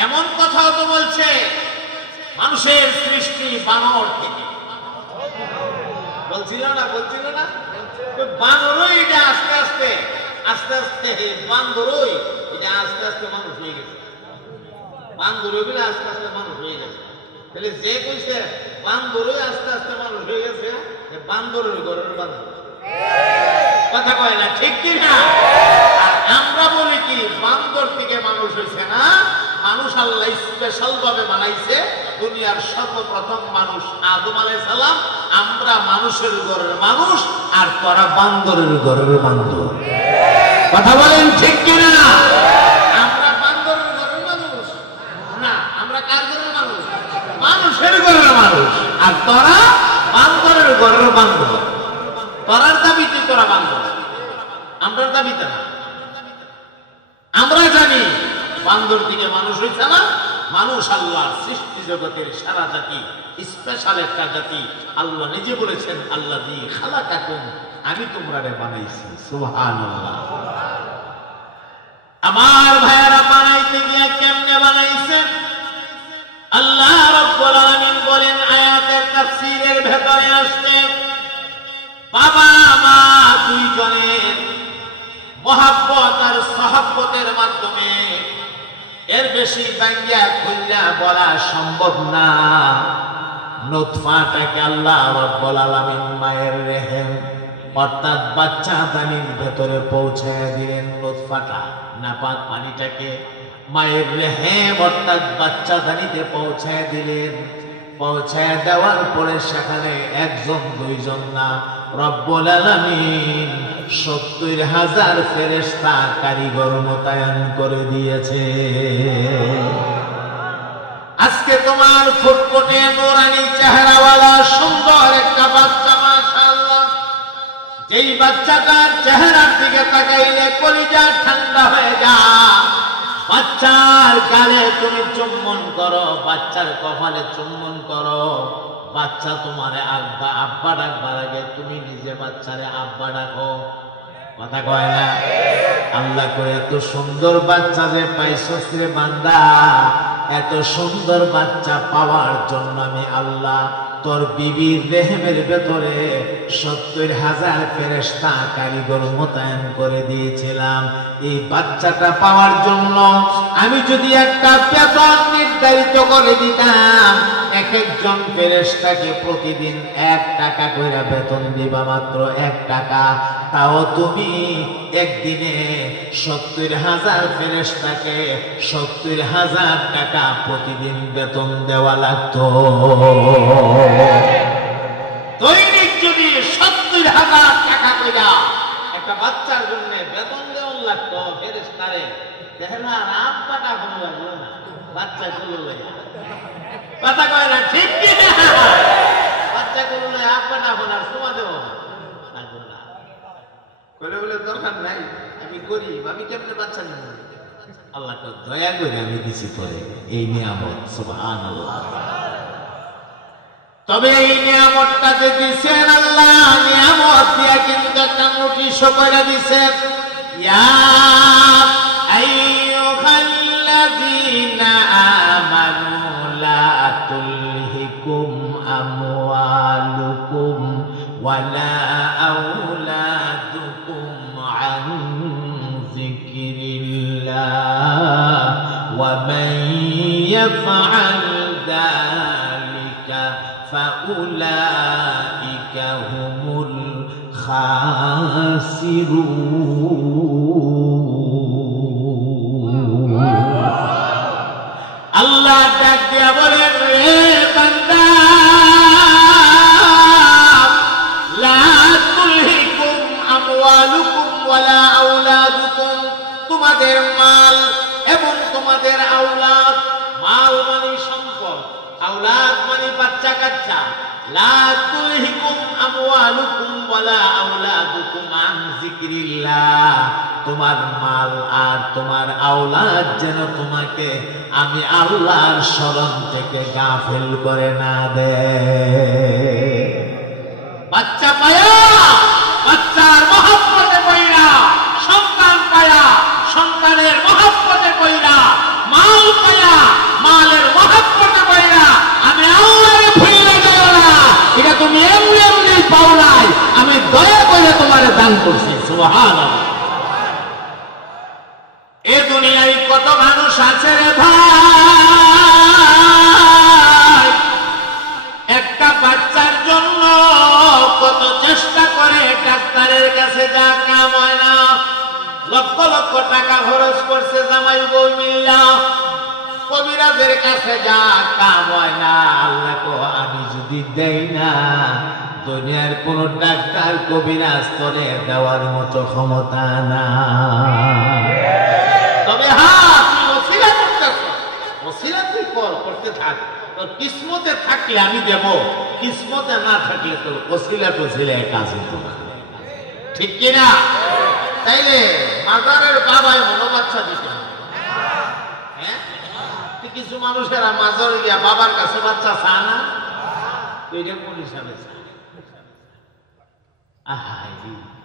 এমন কথাও তো বলছে মানুষের সৃষ্টি বানর থেকে। বলছিল না বানরই এটা আস্তে আস্তে বান্দরই এটা আস্তে আস্তে মানুষ হয়ে গেছে। বান্দরই বলে আস্তে আস্তে মানুষ হয়ে গেছে। তাহলে যে কইছে বান্দরই আস্তে আস্তে মানুষ হয়ে গেছে, বান্দরের ঘরের বান্দর কথা কয় না, ঠিক কি না? আর আমরা বলি কি বান্দর থেকে মানুষ হয়েছে না, মানুষ আল্লাহ স্পেশাল ভাবে বানাইছে। দুনিয়ার সর্বপ্রথম মানুষ আদম আলাইহিস সালাম। আমরা মানুষের ঘরের মানুষ, আর তোরা বান্দরের ঘরের বান্দর। কথা বলেন ঠিক কি না? আমরা বান্দরের ঘরের মানুষ না, আমরা কার ঘরের মানুষ? মানুষের ঘরের মানুষ। আর তোরা বান্দরের ঘরের বান্দর। তোরার দাবিতে তোরা বান্দর, আমরার দাবিতে না। আমরা জানি বান্দর থেকে মানুষ হয়েছে না, মানুষ আল্লাহর সৃষ্টি জগতের সারা জাতি, স্পেশাল একটা জাতি। আল্লাহ নিজে বলেছেন আল্লাযী খালাকাকুম, আমি তোমরারে বানাইছি। সুবহানাল্লাহ। আমার ভাইয়েরা, বানাইতে গিয়ে কেমনে বানাইছেন? আল্লাহ রাব্বুল আলামিন বলেন আয়াতের তাফসীরের ভেতরে আসছে, বাবা মা দুইজনের মহাব্বত আর সহব্বতের মাধ্যমে, এর বেশি বাঙ্গিয়া খুললা বলা সম্ভব না। নুতফাটাকে আল্লাহ রাব্বুল আলামিন মায়ের রেহেম অর্থাৎ বাচ্চা দানির ভেতরে পৌঁছায় দিলেন। নুতফাটা নাপাক পানিটাকে মায়ের রেহেম অর্থাৎ বাচ্চা দানিতে পৌঁছায় দিলেন। পৌঁছায় দেওয়ার পরে সেখানে একজন দুইজন না, রব্বুল আলামিন ৭০,০০০ ফেরেশতা কারিগর মোতায়েন করে দিয়েছে। আজকে তোমার ফুটফুটে নুরানি চেহারাওয়ালা সুন্দর একটা বাচ্চা, মাশাআল্লাহ, যেই বাচ্চাটার চেহারার দিকে তাকাইলে কলিজা ঠান্ডা হয়ে যায়। বাচ্চার গালে তুমি চুম্বন করো, বাচ্চার কপালে চুম্বন করো, বাচ্চা তোমারে আব্বা আব্বা ডাকবার আগে তুমি নিজে বাচ্চারে আব্বা ডাকো। কথা কয় না? আল্লাহ করে এত সুন্দর বাচ্চা যে পাইছস রে বান্দা, এত সুন্দর বাচ্চা পাওয়ার জন্য আমি আল্লাহ তোর বিবির রেহেমের ভেতরে ৭০,০০০ ফেরেশতা কারিগর মোতায়েন করে দিয়েছিলাম। এই বাচ্চাটা পাওয়ার জন্য আমি যদি একটা বেতন নির্ধারিত করে দিতাম, এক একজন ফেরেশতাকে প্রতিদিন ১ টাকা করে বেতন দিবা, মাত্র ১ টাকা, তাও তুমি একদিনে ৭০,০০০ ফেরেশতাকে ৭০,০০০ টাকা প্রতিদিন বেতন দেওয়া লাগতো। দৈনিক যদি ৭০,০০০ টাকা করে একটা বাচ্চার জন্য বেতন দেওয়া লাগতো ফেরেশতারে, দেখেন না আব্বাটা ভালো লাগলো না, বাচ্চা গুলো কথা কয় না, ঠিক কি না? বাচ্চা গুলো আব্বাটা বলার সময় দেব না, বলে দরকার নাই, আমি করি, আমি কেমনে বাচ্চা নেব? আল্লাহ তো দয়া করে আমি দিছি করে এই নিয়ামত। সুবহানাল্লাহ। তবে এই নিয়ামতটা যে দিছেন আল্লাহ, নিয়ামত দিয়া কিন্তু একটা নোটিশ করে দিছেন, ইয়া আইয়ুহাল্লাযীনা আমানু লা তুলহিকুম আমওয়ালুকুম ওয়ালা আওলাদুকুম আন যিকরিল্লাহ ওয়া মান ইয়াফআল যালিকা ফাউলাইকা হুমুল খাসিরুন। আল্লাহ ডাক দিয়া বলেন, রে বান্দা, লা তুলহিকুম আমওয়ালুকুম ওয়ালা আওলাদুকুম, তোমাদের মাল এবং তোমাদের আওলাদ, মাল মানে সম্পদ, আওলাদ মানে বাচ্চা কাচ্চা। লা তুলহিকুম আমওয়ালুকুম ওয়ালা আওলাদুকুম আন যিকরিল্লাহ, তোমার মাল আর তোমার আওলাদ যেন তোমাকে আমি আল্লাহর স্মরণ থেকে গাফিল করে না দেয়। বাচ্চা পায়া, বাচ্চার মহব্বতে পয়রা, সন্তান পায়া, সন্তানের মহব্বতে পয়রা, মাল পায়া, মালের মহব্বতে পয়রা আমি আল্লাহরে ভুলে যাও না, এটা তুমি এমনি এমনি পাও নাই, আমি দয়া করে তোমারে দান করছি। সুবহানাল্লাহ। এ দুনিয়ায় কত মানুষ আছে রে ভাই, একটা বাচ্চার জন্য কত চেষ্টা করে, ডাক্তারের কাছে যা কাম হয় না, লক্ষ লক্ষ টাকা খরচ করছে জামাই বউ মিল্লা, কবিরাজের কাছে যা কাম হয় না, আল্লাহ কো আমি যদি দেই না, দুনিয়ার কোন ডাক্তার কবিরাজ তোরে দেওয়ার মতো ক্ষমতা না। তবে হ্যাঁ, তুই ওসিলা করতেছ, ওসিলা তুই করতে থাক, তোর কিসমতে থাকলে আমি দেব, কিসমতে না থাকলে তোর ওসিলা টসিলায় কাজ হতো না, ঠিক কিনা? তাইলে মাজারের বাবায় মনোবাচ্চা দিতে হবে। হ্যাঁ, কিছু মানুষেরা মাজারে গিয়া বাবার কাছে বাচ্চা চায় না, এটা কোন হিসাবে চায়?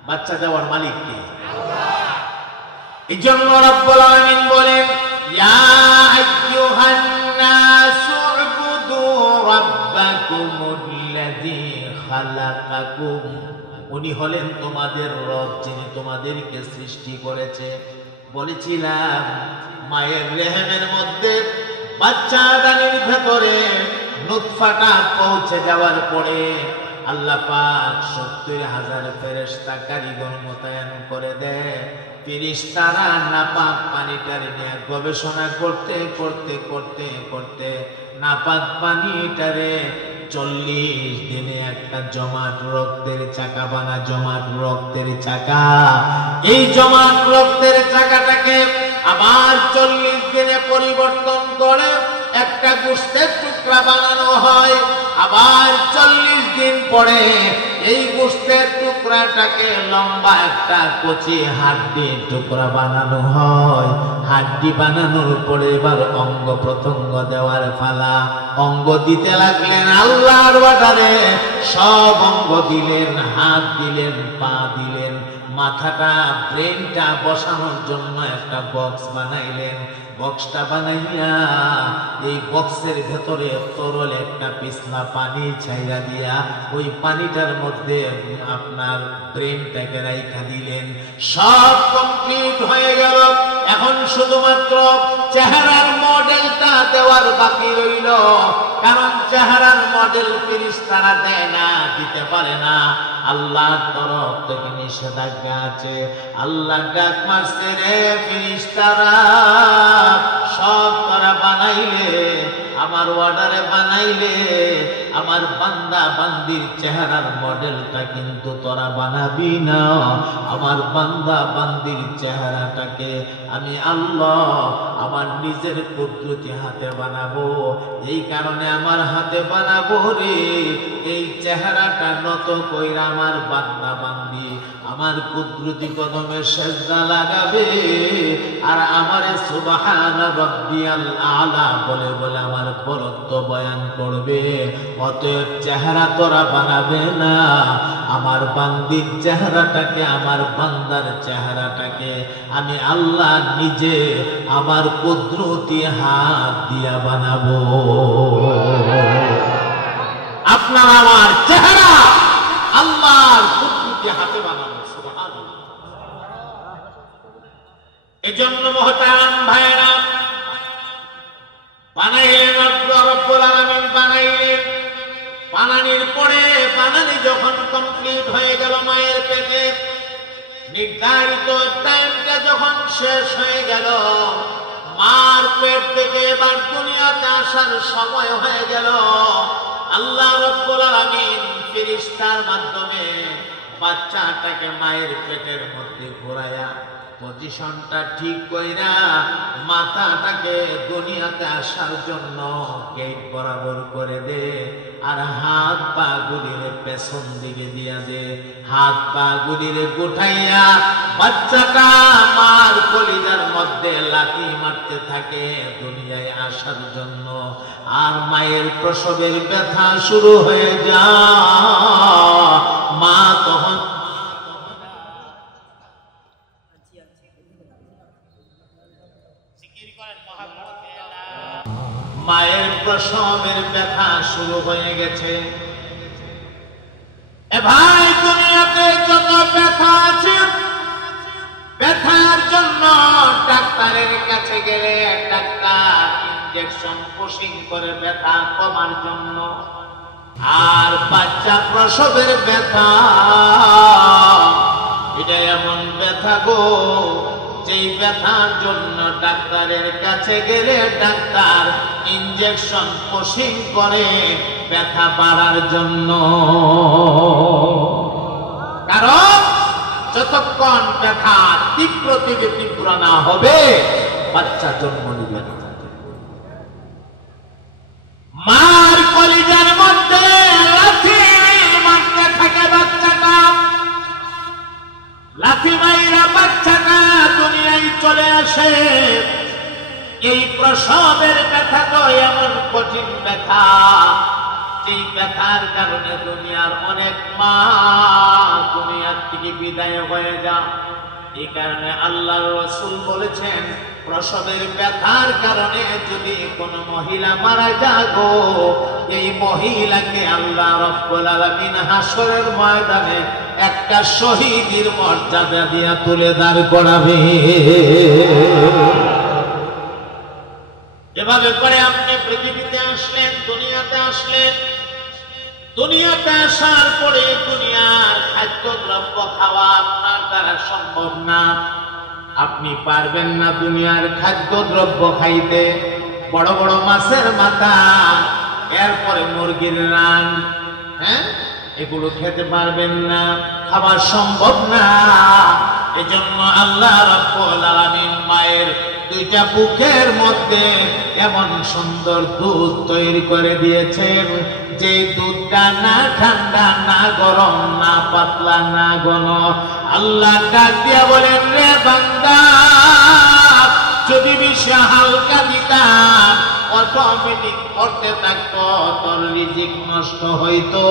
বাচ্চা দেওয়ার মালিক কে? এই জন্য রব্বুল আলামিন বলেন, ইয়া আইয়ুহান নাসু উবুদু রাব্বাকুমুল্লাযী খালাকাকুম, উনি হলেন তোমাদের রব, যিনি তোমাদেরকে সৃষ্টি করেছে। বলেছিলাম মায়ের রেহেমের মধ্যে বাচ্চা দানির ভেতরে নুতফাটা পৌঁছে যাওয়ার পরে আল্লাহ পাক ৭০,০০০ ফেরেশতা কারিগর মোতায়েন করে দেয়। ফেরেশতারা নাপাক পানিটারে নিয়ে গবেষণা করতে করতে করতে করতে নাপাক পানিটারে ৪০ দিনে একটা জমাট রক্তের চাকা বানা, জমাট রক্তের চাকা। এই জমাট রক্তের চাকাটাকে আবার ৪০ দিনে পরিবর্তন করে একটা গোশতের টুকরা বানানো হয়। আবার ৪০ দিন পরে এই গোশতের টুকরাটাকে লম্বা একটা কচি হাড্ডির টুকরা বানানো হয়। হাড্ডি বানানোর পরে এবার অঙ্গ প্রত্যঙ্গ দেওয়ার পালা। অঙ্গ দিতে লাগলেন আল্লাহর ওয়াদারে, সব অঙ্গ দিলেন, হাত দিলেন, পা দিলেন, মাথাটা ব্রেনটা বসানোর জন্য একটা বক্স বানাইলেন। বক্সটা বানাইয়া এই বক্সের ভেতরে তরল একটা পিছলা পানি ছাইরা দিয়া ওই পানিটার মধ্যে আপনার ব্রেনটাকে রাইখা দিলেন। সব কমপ্লিট হয়ে গেল। এখন শুধুমাত্র চেহারার মডেলটা দেওয়ার বাকি রইল, কারণ চেহারার মডেল ফেরেশতারা দেয় না, দিতে পারে না। আল্লাহর তরফ থেকে নিষেধাজ্ঞা আছে। আল্লাহ ডাক মারছে, রে ফেরেশতারা, সব তোরা বানাইলে, আমার অর্ডারে বানাইলে, আমার বান্দা বান্দির চেহারার মডেলটা কিন্তু তোরা বানাবি না। আমার বান্দা বান্দির চেহারাটাকে আমি আল্লাহ আমার নিজের কুদরতি হাতে বানাবো। এই কারণে আমার হাতে বানাবো রে। এই চেহারাটা নত কইরা আমার বান্দা বান্দি আমার কুদরতি কদমে সেজদা লাগাবে, আর আমারে সুবহান রাব্বিয়াল আলা বলে বলে আমার বরত্ব বয়ান করবে। অতএব চেহারা তোরা বানাবে না, আমার বান্দির চেহারাটাকে, আমার বান্দার চেহারাটাকে আমি আল্লাহ নিজে আমার কুদরতি হাত দিয়া বানাবো। আপনার আমার চেহারা আল্লাহর কুদরতি হাতে বানাবো। সুবহানাল্লাহ। এজন্য মুহতারাম ভাইরা, বানাইলেন রব্বুল আলামিন, বানাইলেন। বানানির পরে বানানি যখন কমপ্লিট হয়ে গেল মায়ের পেটে, নির্ধারিত টাইমটা যখন শেষ হয়ে গেল, মার পেট থেকে এবার দুনিয়াতে আসার সময় হয়ে গেল। আল্লাহ রব্বুল আলামিন ফেরেশতার মাধ্যমে বাচ্চাটাকে মায়ের পেটের মধ্যে ঘোরায়া পজিশনটা ঠিক কইরা মাথাটাকে দুনিয়াতে আসার জন্য গেট বরাবর করে দে, আর হাত পা গুলির পেছন দিকে দিয়া দে। হাত পা গুলির গোঠাইয়া বাচ্চাটা মার কলিজার মধ্যে লাথি মারতে থাকে দুনিয়ায় আসার জন্য। আর মায়ের প্রসবের ব্যথা শুরু হয়ে যায়। মা তখন মায়ের প্রসবের ব্যথা শুরু হয়ে গেছে। এ ভাই, দুনিয়াতে যত ব্যথা আছে, ব্যথার জন্য ডাক্তারের কাছে গেলে ডাক্তার ইনজেকশন পুশিং করে ব্যথা কমার জন্য। আর বাচ্চা প্রসবের ব্যথা, এটা এমন ব্যথা গো, যেই ব্যথার জন্য ডাক্তারের কাছে গেলে ডাক্তার ইনজেকশন পুশিং করে ব্যথা বাড়ার জন্য। কারণ যতক্ষণ ব্যথা তীব্র থেকে তীব্র না হবে বাচ্চা জন্ম নিবে না। মার কলিজার মধ্যে লাথি মারতে থাকে বাচ্চাটা, লাথি মাইরা বাচ্চাটা দুনিয়ায় চলে আসে। এই প্রসবের ব্যথা তো এমন কঠিন ব্যথা, যেই ব্যথার কারণে দুনিয়ার অনেক মা দুনিয়ার থেকে বিদায় হয়ে যায়। এই কারণে আল্লাহর রাসূল বলেছেন, প্রসবের ব্যথার কারণে যদি কোনো মহিলা মারা যায় গো, এই মহিলাকে আল্লাহ রাব্বুল আলামিন হাসরের ময়দানে একটা শহীদের মর্যাদা দিয়া তুলে দাঁড় করাবে। এভাবে করে আপনি পৃথিবীতে আসলেন, দুনিয়াতে আসলেন। দুনিয়াতে আসার পরে দুনিয়ার খাদ্যদ্রব্য খাওয়া আপনার দ্বারা সম্ভব না। আপনি পারবেন না দুনিয়ার খাদ্যদ্রব্য খাইতে। বড় বড় মাছের মাথা, এরপরে মুরগির রান, হ্যাঁ, এগুলো খেতে পারবেন না, খাওয়া সম্ভব না। এজন্য আল্লাহ রাব্বুল আলামিন মায়ের দুইটা বুকের মধ্যে এমন সুন্দর দুধ তৈরি করে দিয়েছেন, যে দুধটা না ঠান্ডা না গরম না পাতলা না ঘন। আল্লাহ ডাক দিয়া বলেন, রে বান্দা, যদি বেশি হালকা দিতাম অটোমেটিক করতে থাকতো, তোর রিজিক নষ্ট হইতো।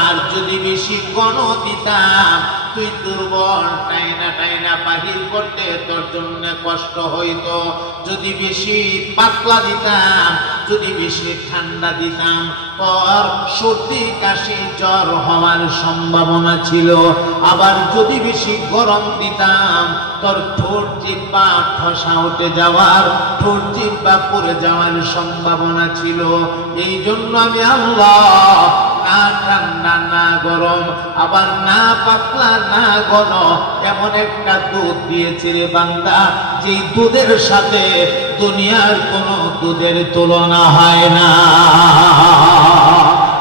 আর যদি বেশি ঘন দিতাম তুই দুর্বল, টাইনা টাইনা বাহির করতে তোর জন্য কষ্ট হইতো। যদি বেশি পাতলা দিতাম, যদি বেশি ঠান্ডা দিতাম, তোর সর্দি কাশি জ্বর হওয়ার সম্ভাবনা ছিল। আবার যদি বেশি গরম দিতাম, তোর ঠোঁট জিহ্বা ঠসা উঠে যাওয়ার, ঠোঁট জিহ্বা পড়ে যাওয়ার সম্ভাবনা ছিল। এই জন্য আমি আল্লাহ না ঠান্ডা না গরম, আবার না পাতলা না ঘন, এমন একটা দুধ দিয়েছে রে বান্দা, যেই দুধের সাথে দুনিয়ার কোন দুধের তুলনা হয় না।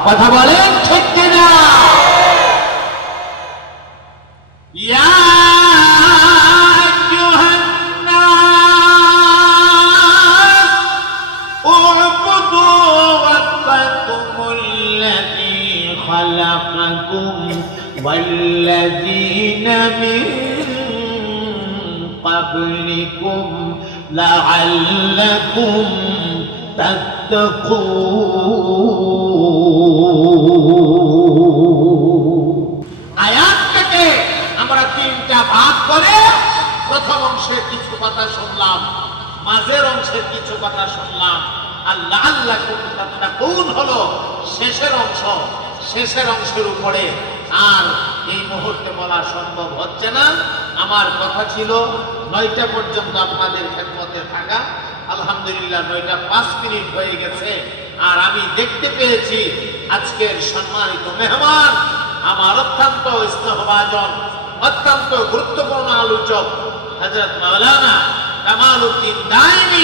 কথা বলেন ঠিক কিনা? والذين من قبلكم لعلكم تتقون। আয়াতটাকে আমরা তিনটা ভাগ করে প্রথম অংশে কিছু কথা শুনলাম, মাঝের অংশে কিছু কথা শুনলাম, আর লাআল্লাকুম তাত্তাকুন হলো শেষের অংশ। শেষের অংশের উপরে আর এই মুহূর্তে বলা সম্ভব হচ্ছে না। আমার কথা ছিল 9টা পর্যন্ত আপনাদের খেদমতে থাকা। আলহামদুলিল্লাহ 9টা 5 মিনিট হয়ে গেছে। আর আমি দেখতে পেয়েছি আজকের সম্মানিত মেহমান, আমার অত্যন্ত স্নেহভাজন, অত্যন্ত গুরুত্বপূর্ণ আলোচক হযরত মাওলানা কামাল উদ্দিন দাইমি